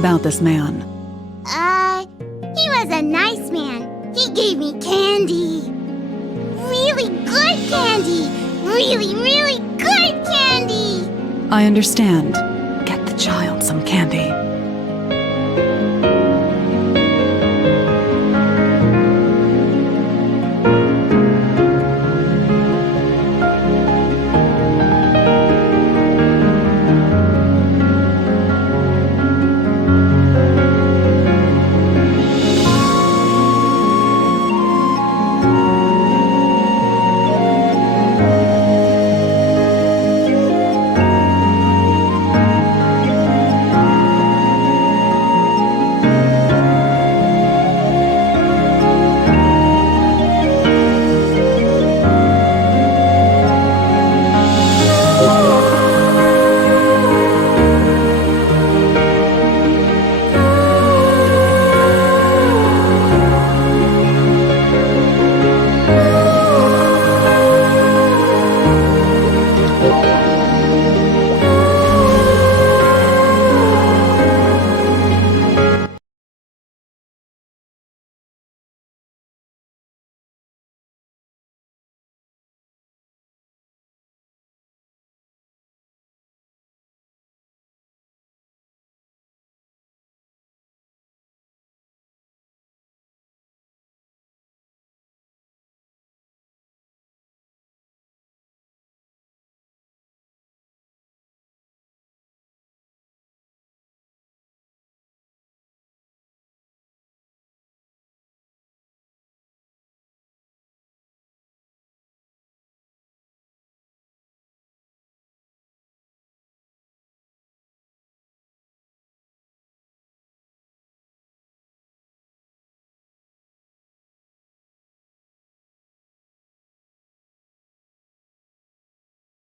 about this man? He was a nice man. He gave me candy. Really good candy. Really, really good candy. I understand. Get the child some candy.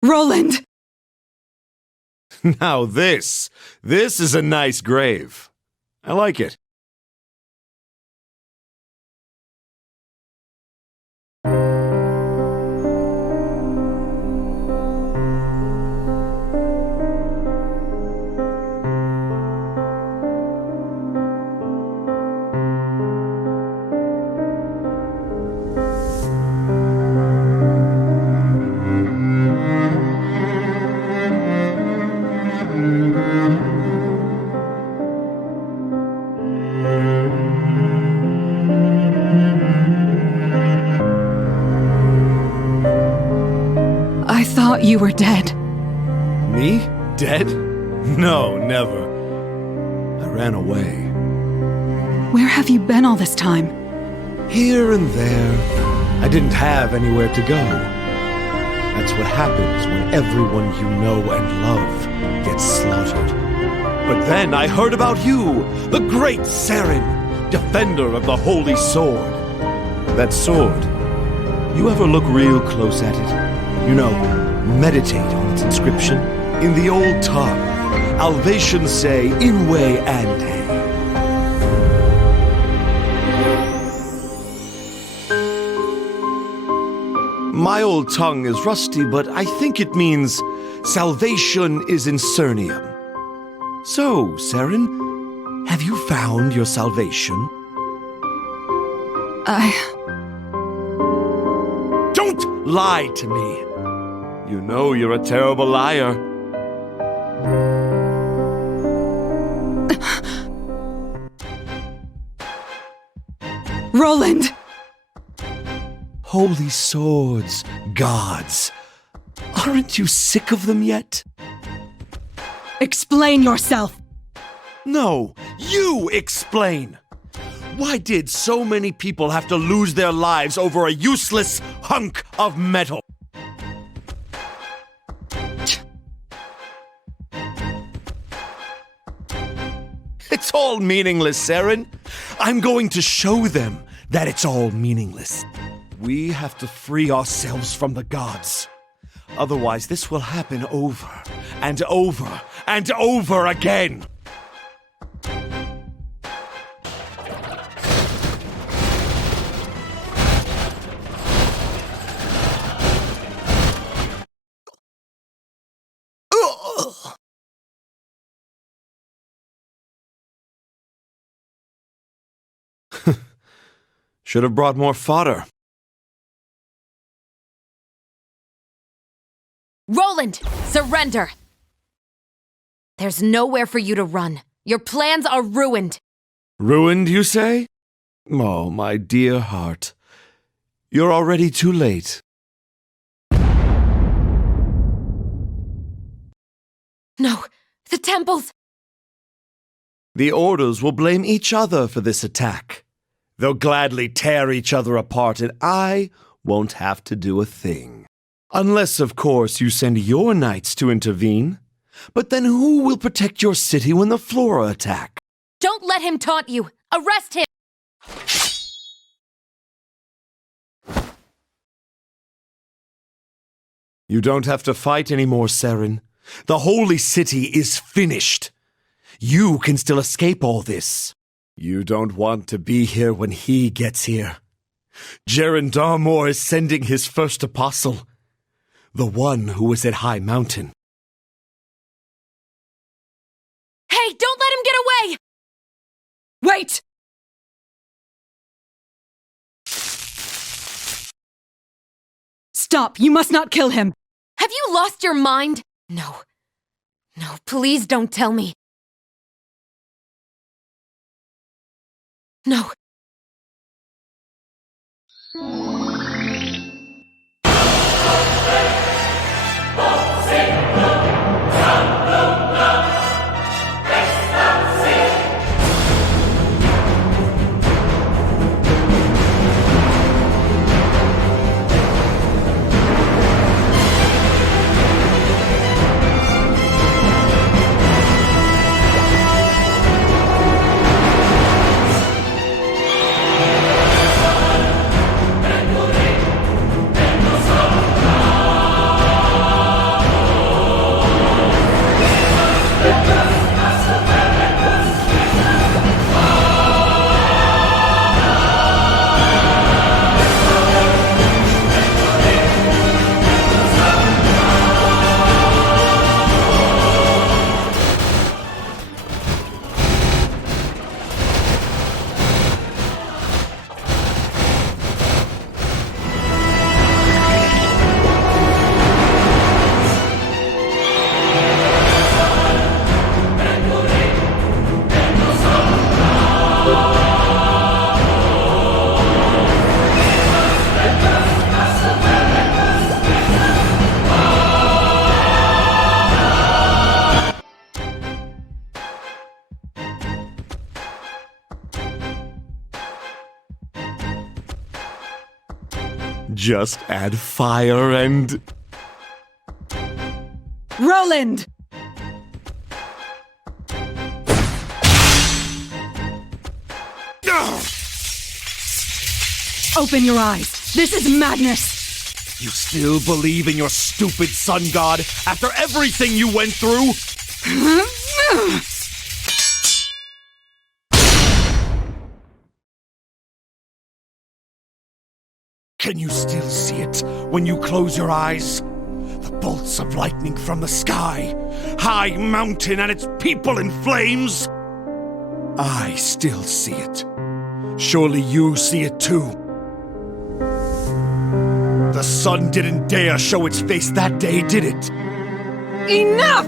Roland! Now this is a nice grave. I like it. I thought you were dead. Me? Dead? No, never. I ran away. Where have you been all this time? Here and there. I didn't have anywhere to go. That's what happens when everyone you know and love gets slaughtered. But then I heard about you, the great Seren, defender of the Holy Sword. That sword, you ever look real close at it? You know, meditate on its inscription. In the old tongue, Alvatians say, Inwe Ande. My old tongue is rusty, but I think it means salvation is in Cernium. So, Seren, have you found your salvation? Don't lie to me! You know you're a terrible liar. Roland! Holy swords, gods. Aren't you sick of them yet? Explain yourself! No, you explain! Why did so many people have to lose their lives over a useless hunk of metal? It's all meaningless, Seren. I'm going to show them that it's all meaningless. We have to free ourselves from the gods. Otherwise, this will happen over and over and over again. Should have brought more fodder. Roland, surrender! There's nowhere for you to run. Your plans are ruined. Ruined, you say? Oh, my dear heart. You're already too late. No, the temples! The Orders will blame each other for this attack. They'll gladly tear each other apart, and I won't have to do a thing. Unless, of course, you send your knights to intervene. But then who will protect your city when the Flora attack? Don't let him taunt you! Arrest him! You don't have to fight anymore, Seren. The Holy City is finished. You can still escape all this. You don't want to be here when he gets here. Jaren Darmor is sending his first apostle. The one who was at High Mountain. Hey, don't let him get away! Wait! Stop! You must not kill him! Have you lost your mind? No. No, please don't tell me. No. just add fire and... Roland! Open your eyes. This is madness. You still believe in your stupid sun god after everything you went through? Can you still see it when you close your eyes? The bolts of lightning from the sky, High Mountain and its people in flames? I still see it. Surely you see it too. The sun didn't dare show its face that day, did it? Enough!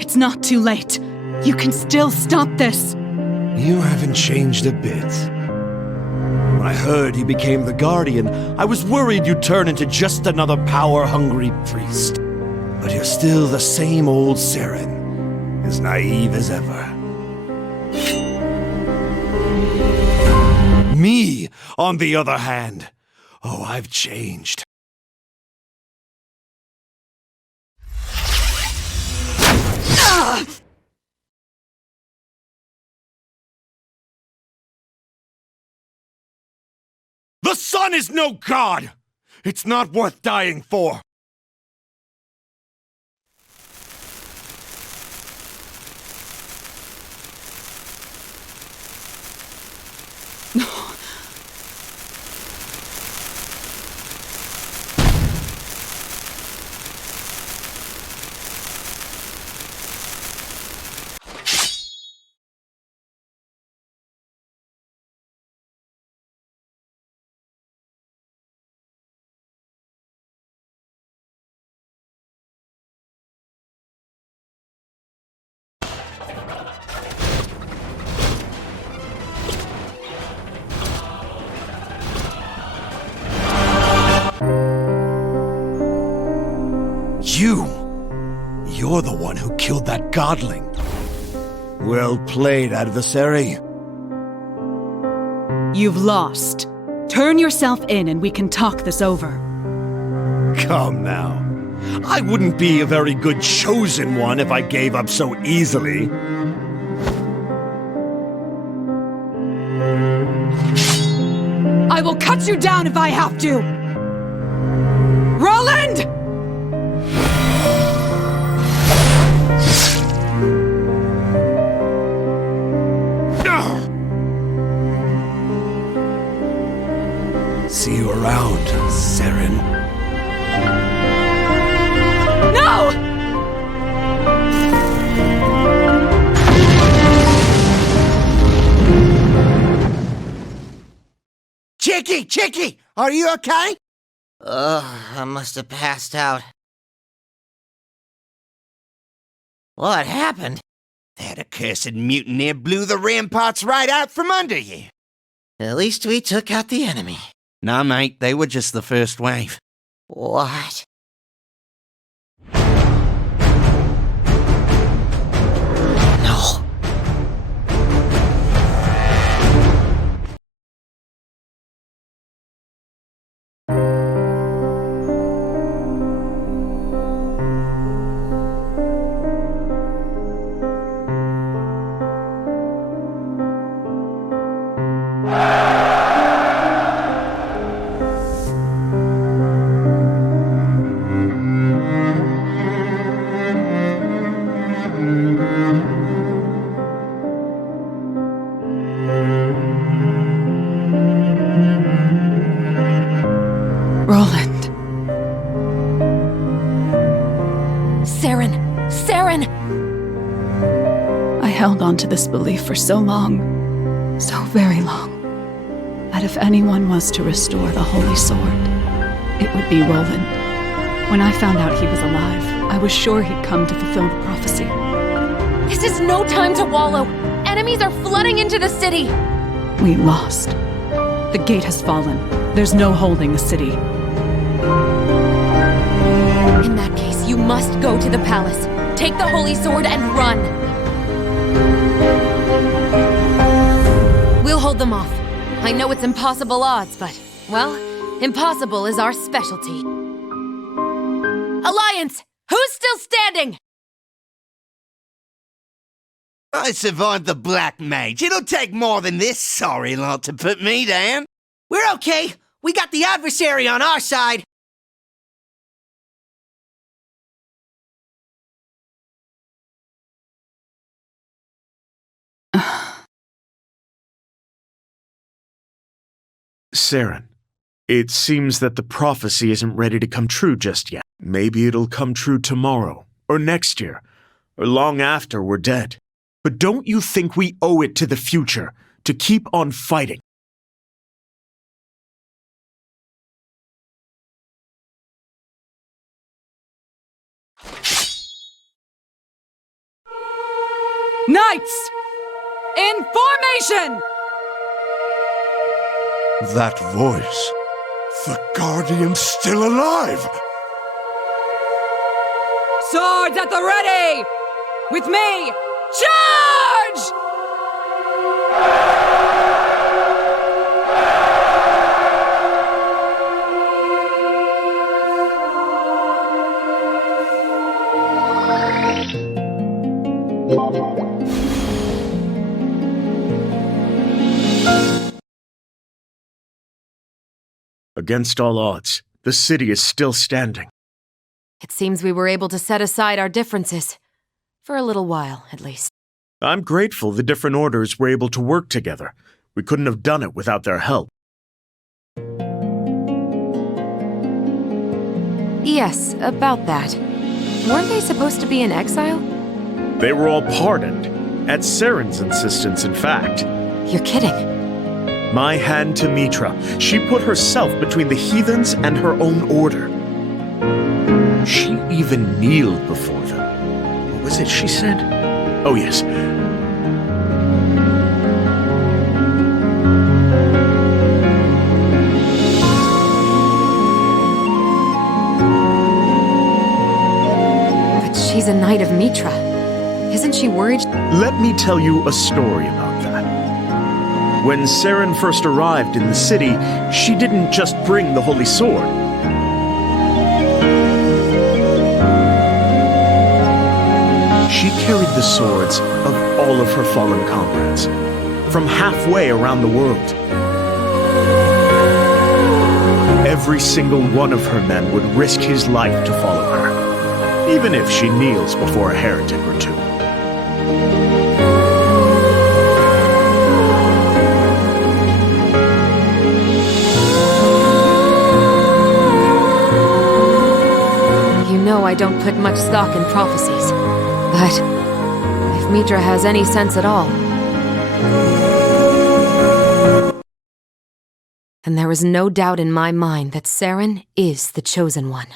It's not too late. You can still stop this. You haven't changed a bit. When I heard you became the Guardian, I was worried you'd turn into just another power-hungry priest. But you're still the same old Seren, as naive as ever. Me, on the other hand, oh, I've changed. The sun is no god! It's not worth dying for! You're the one who killed that godling. Well played, adversary. You've lost. Turn yourself in and we can talk this over. Come now. I wouldn't be a very good chosen one if I gave up so easily. I will cut you down if I have to! Roland! See you around, Seren. No! Chicky! Are you okay? I must have passed out. What happened? That accursed mutineer blew the ramparts right out from under you. At least we took out the enemy. Nah, mate, they were just the first wave. What? No. Roland. Seren! I held on to this belief for so long, so very long, that if anyone was to restore the Holy Sword, it would be Roland. When I found out he was alive, I was sure he'd come to fulfill the prophecy. This is no time to wallow! Enemies are flooding into the city! We lost. The gate has fallen. There's no holding the city. In that case, you must go to the palace. Take the Holy Sword and run! We'll hold them off. I know it's impossible odds, but, well, impossible is our specialty. Alliance! Who's still standing? I survived the Black Mage. It'll take more than this sorry lot to put me down. We're okay. We got the adversary on our side. Saren, it seems that the prophecy isn't ready to come true just yet. Maybe it'll come true tomorrow, or next year, or long after we're dead. But don't you think we owe it to the future to keep on fighting? Knights! In formation! That voice. The Guardian's still alive! Swords at the ready! With me, charge! Against all odds, the city is still standing. It seems we were able to set aside our differences. For a little while, at least. I'm grateful the different orders were able to work together. We couldn't have done it without their help. Yes, about that. Weren't they supposed to be in exile? They were all pardoned. At Saren's insistence, in fact. You're kidding. My hand to Mitra. She put herself between the heathens and her own order. She even kneeled before them. What was it she said? Oh, yes. But she's a knight of Mitra. Isn't she worried? Let me tell you a story about that. When Saren first arrived in the city, she didn't just bring the Holy Sword. She carried the swords of all of her fallen comrades, from halfway around the world. Every single one of her men would risk his life to follow her, even if she kneels before a heretic or two. I don't put much stock in prophecies. But if Mitra has any sense at all, then there is no doubt in my mind that Saren is the chosen one.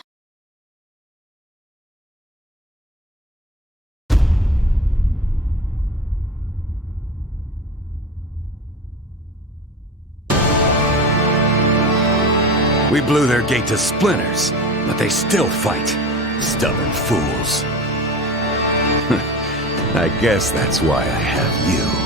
We blew their gate to splinters, but they still fight. Stubborn fools. I guess that's why I have you.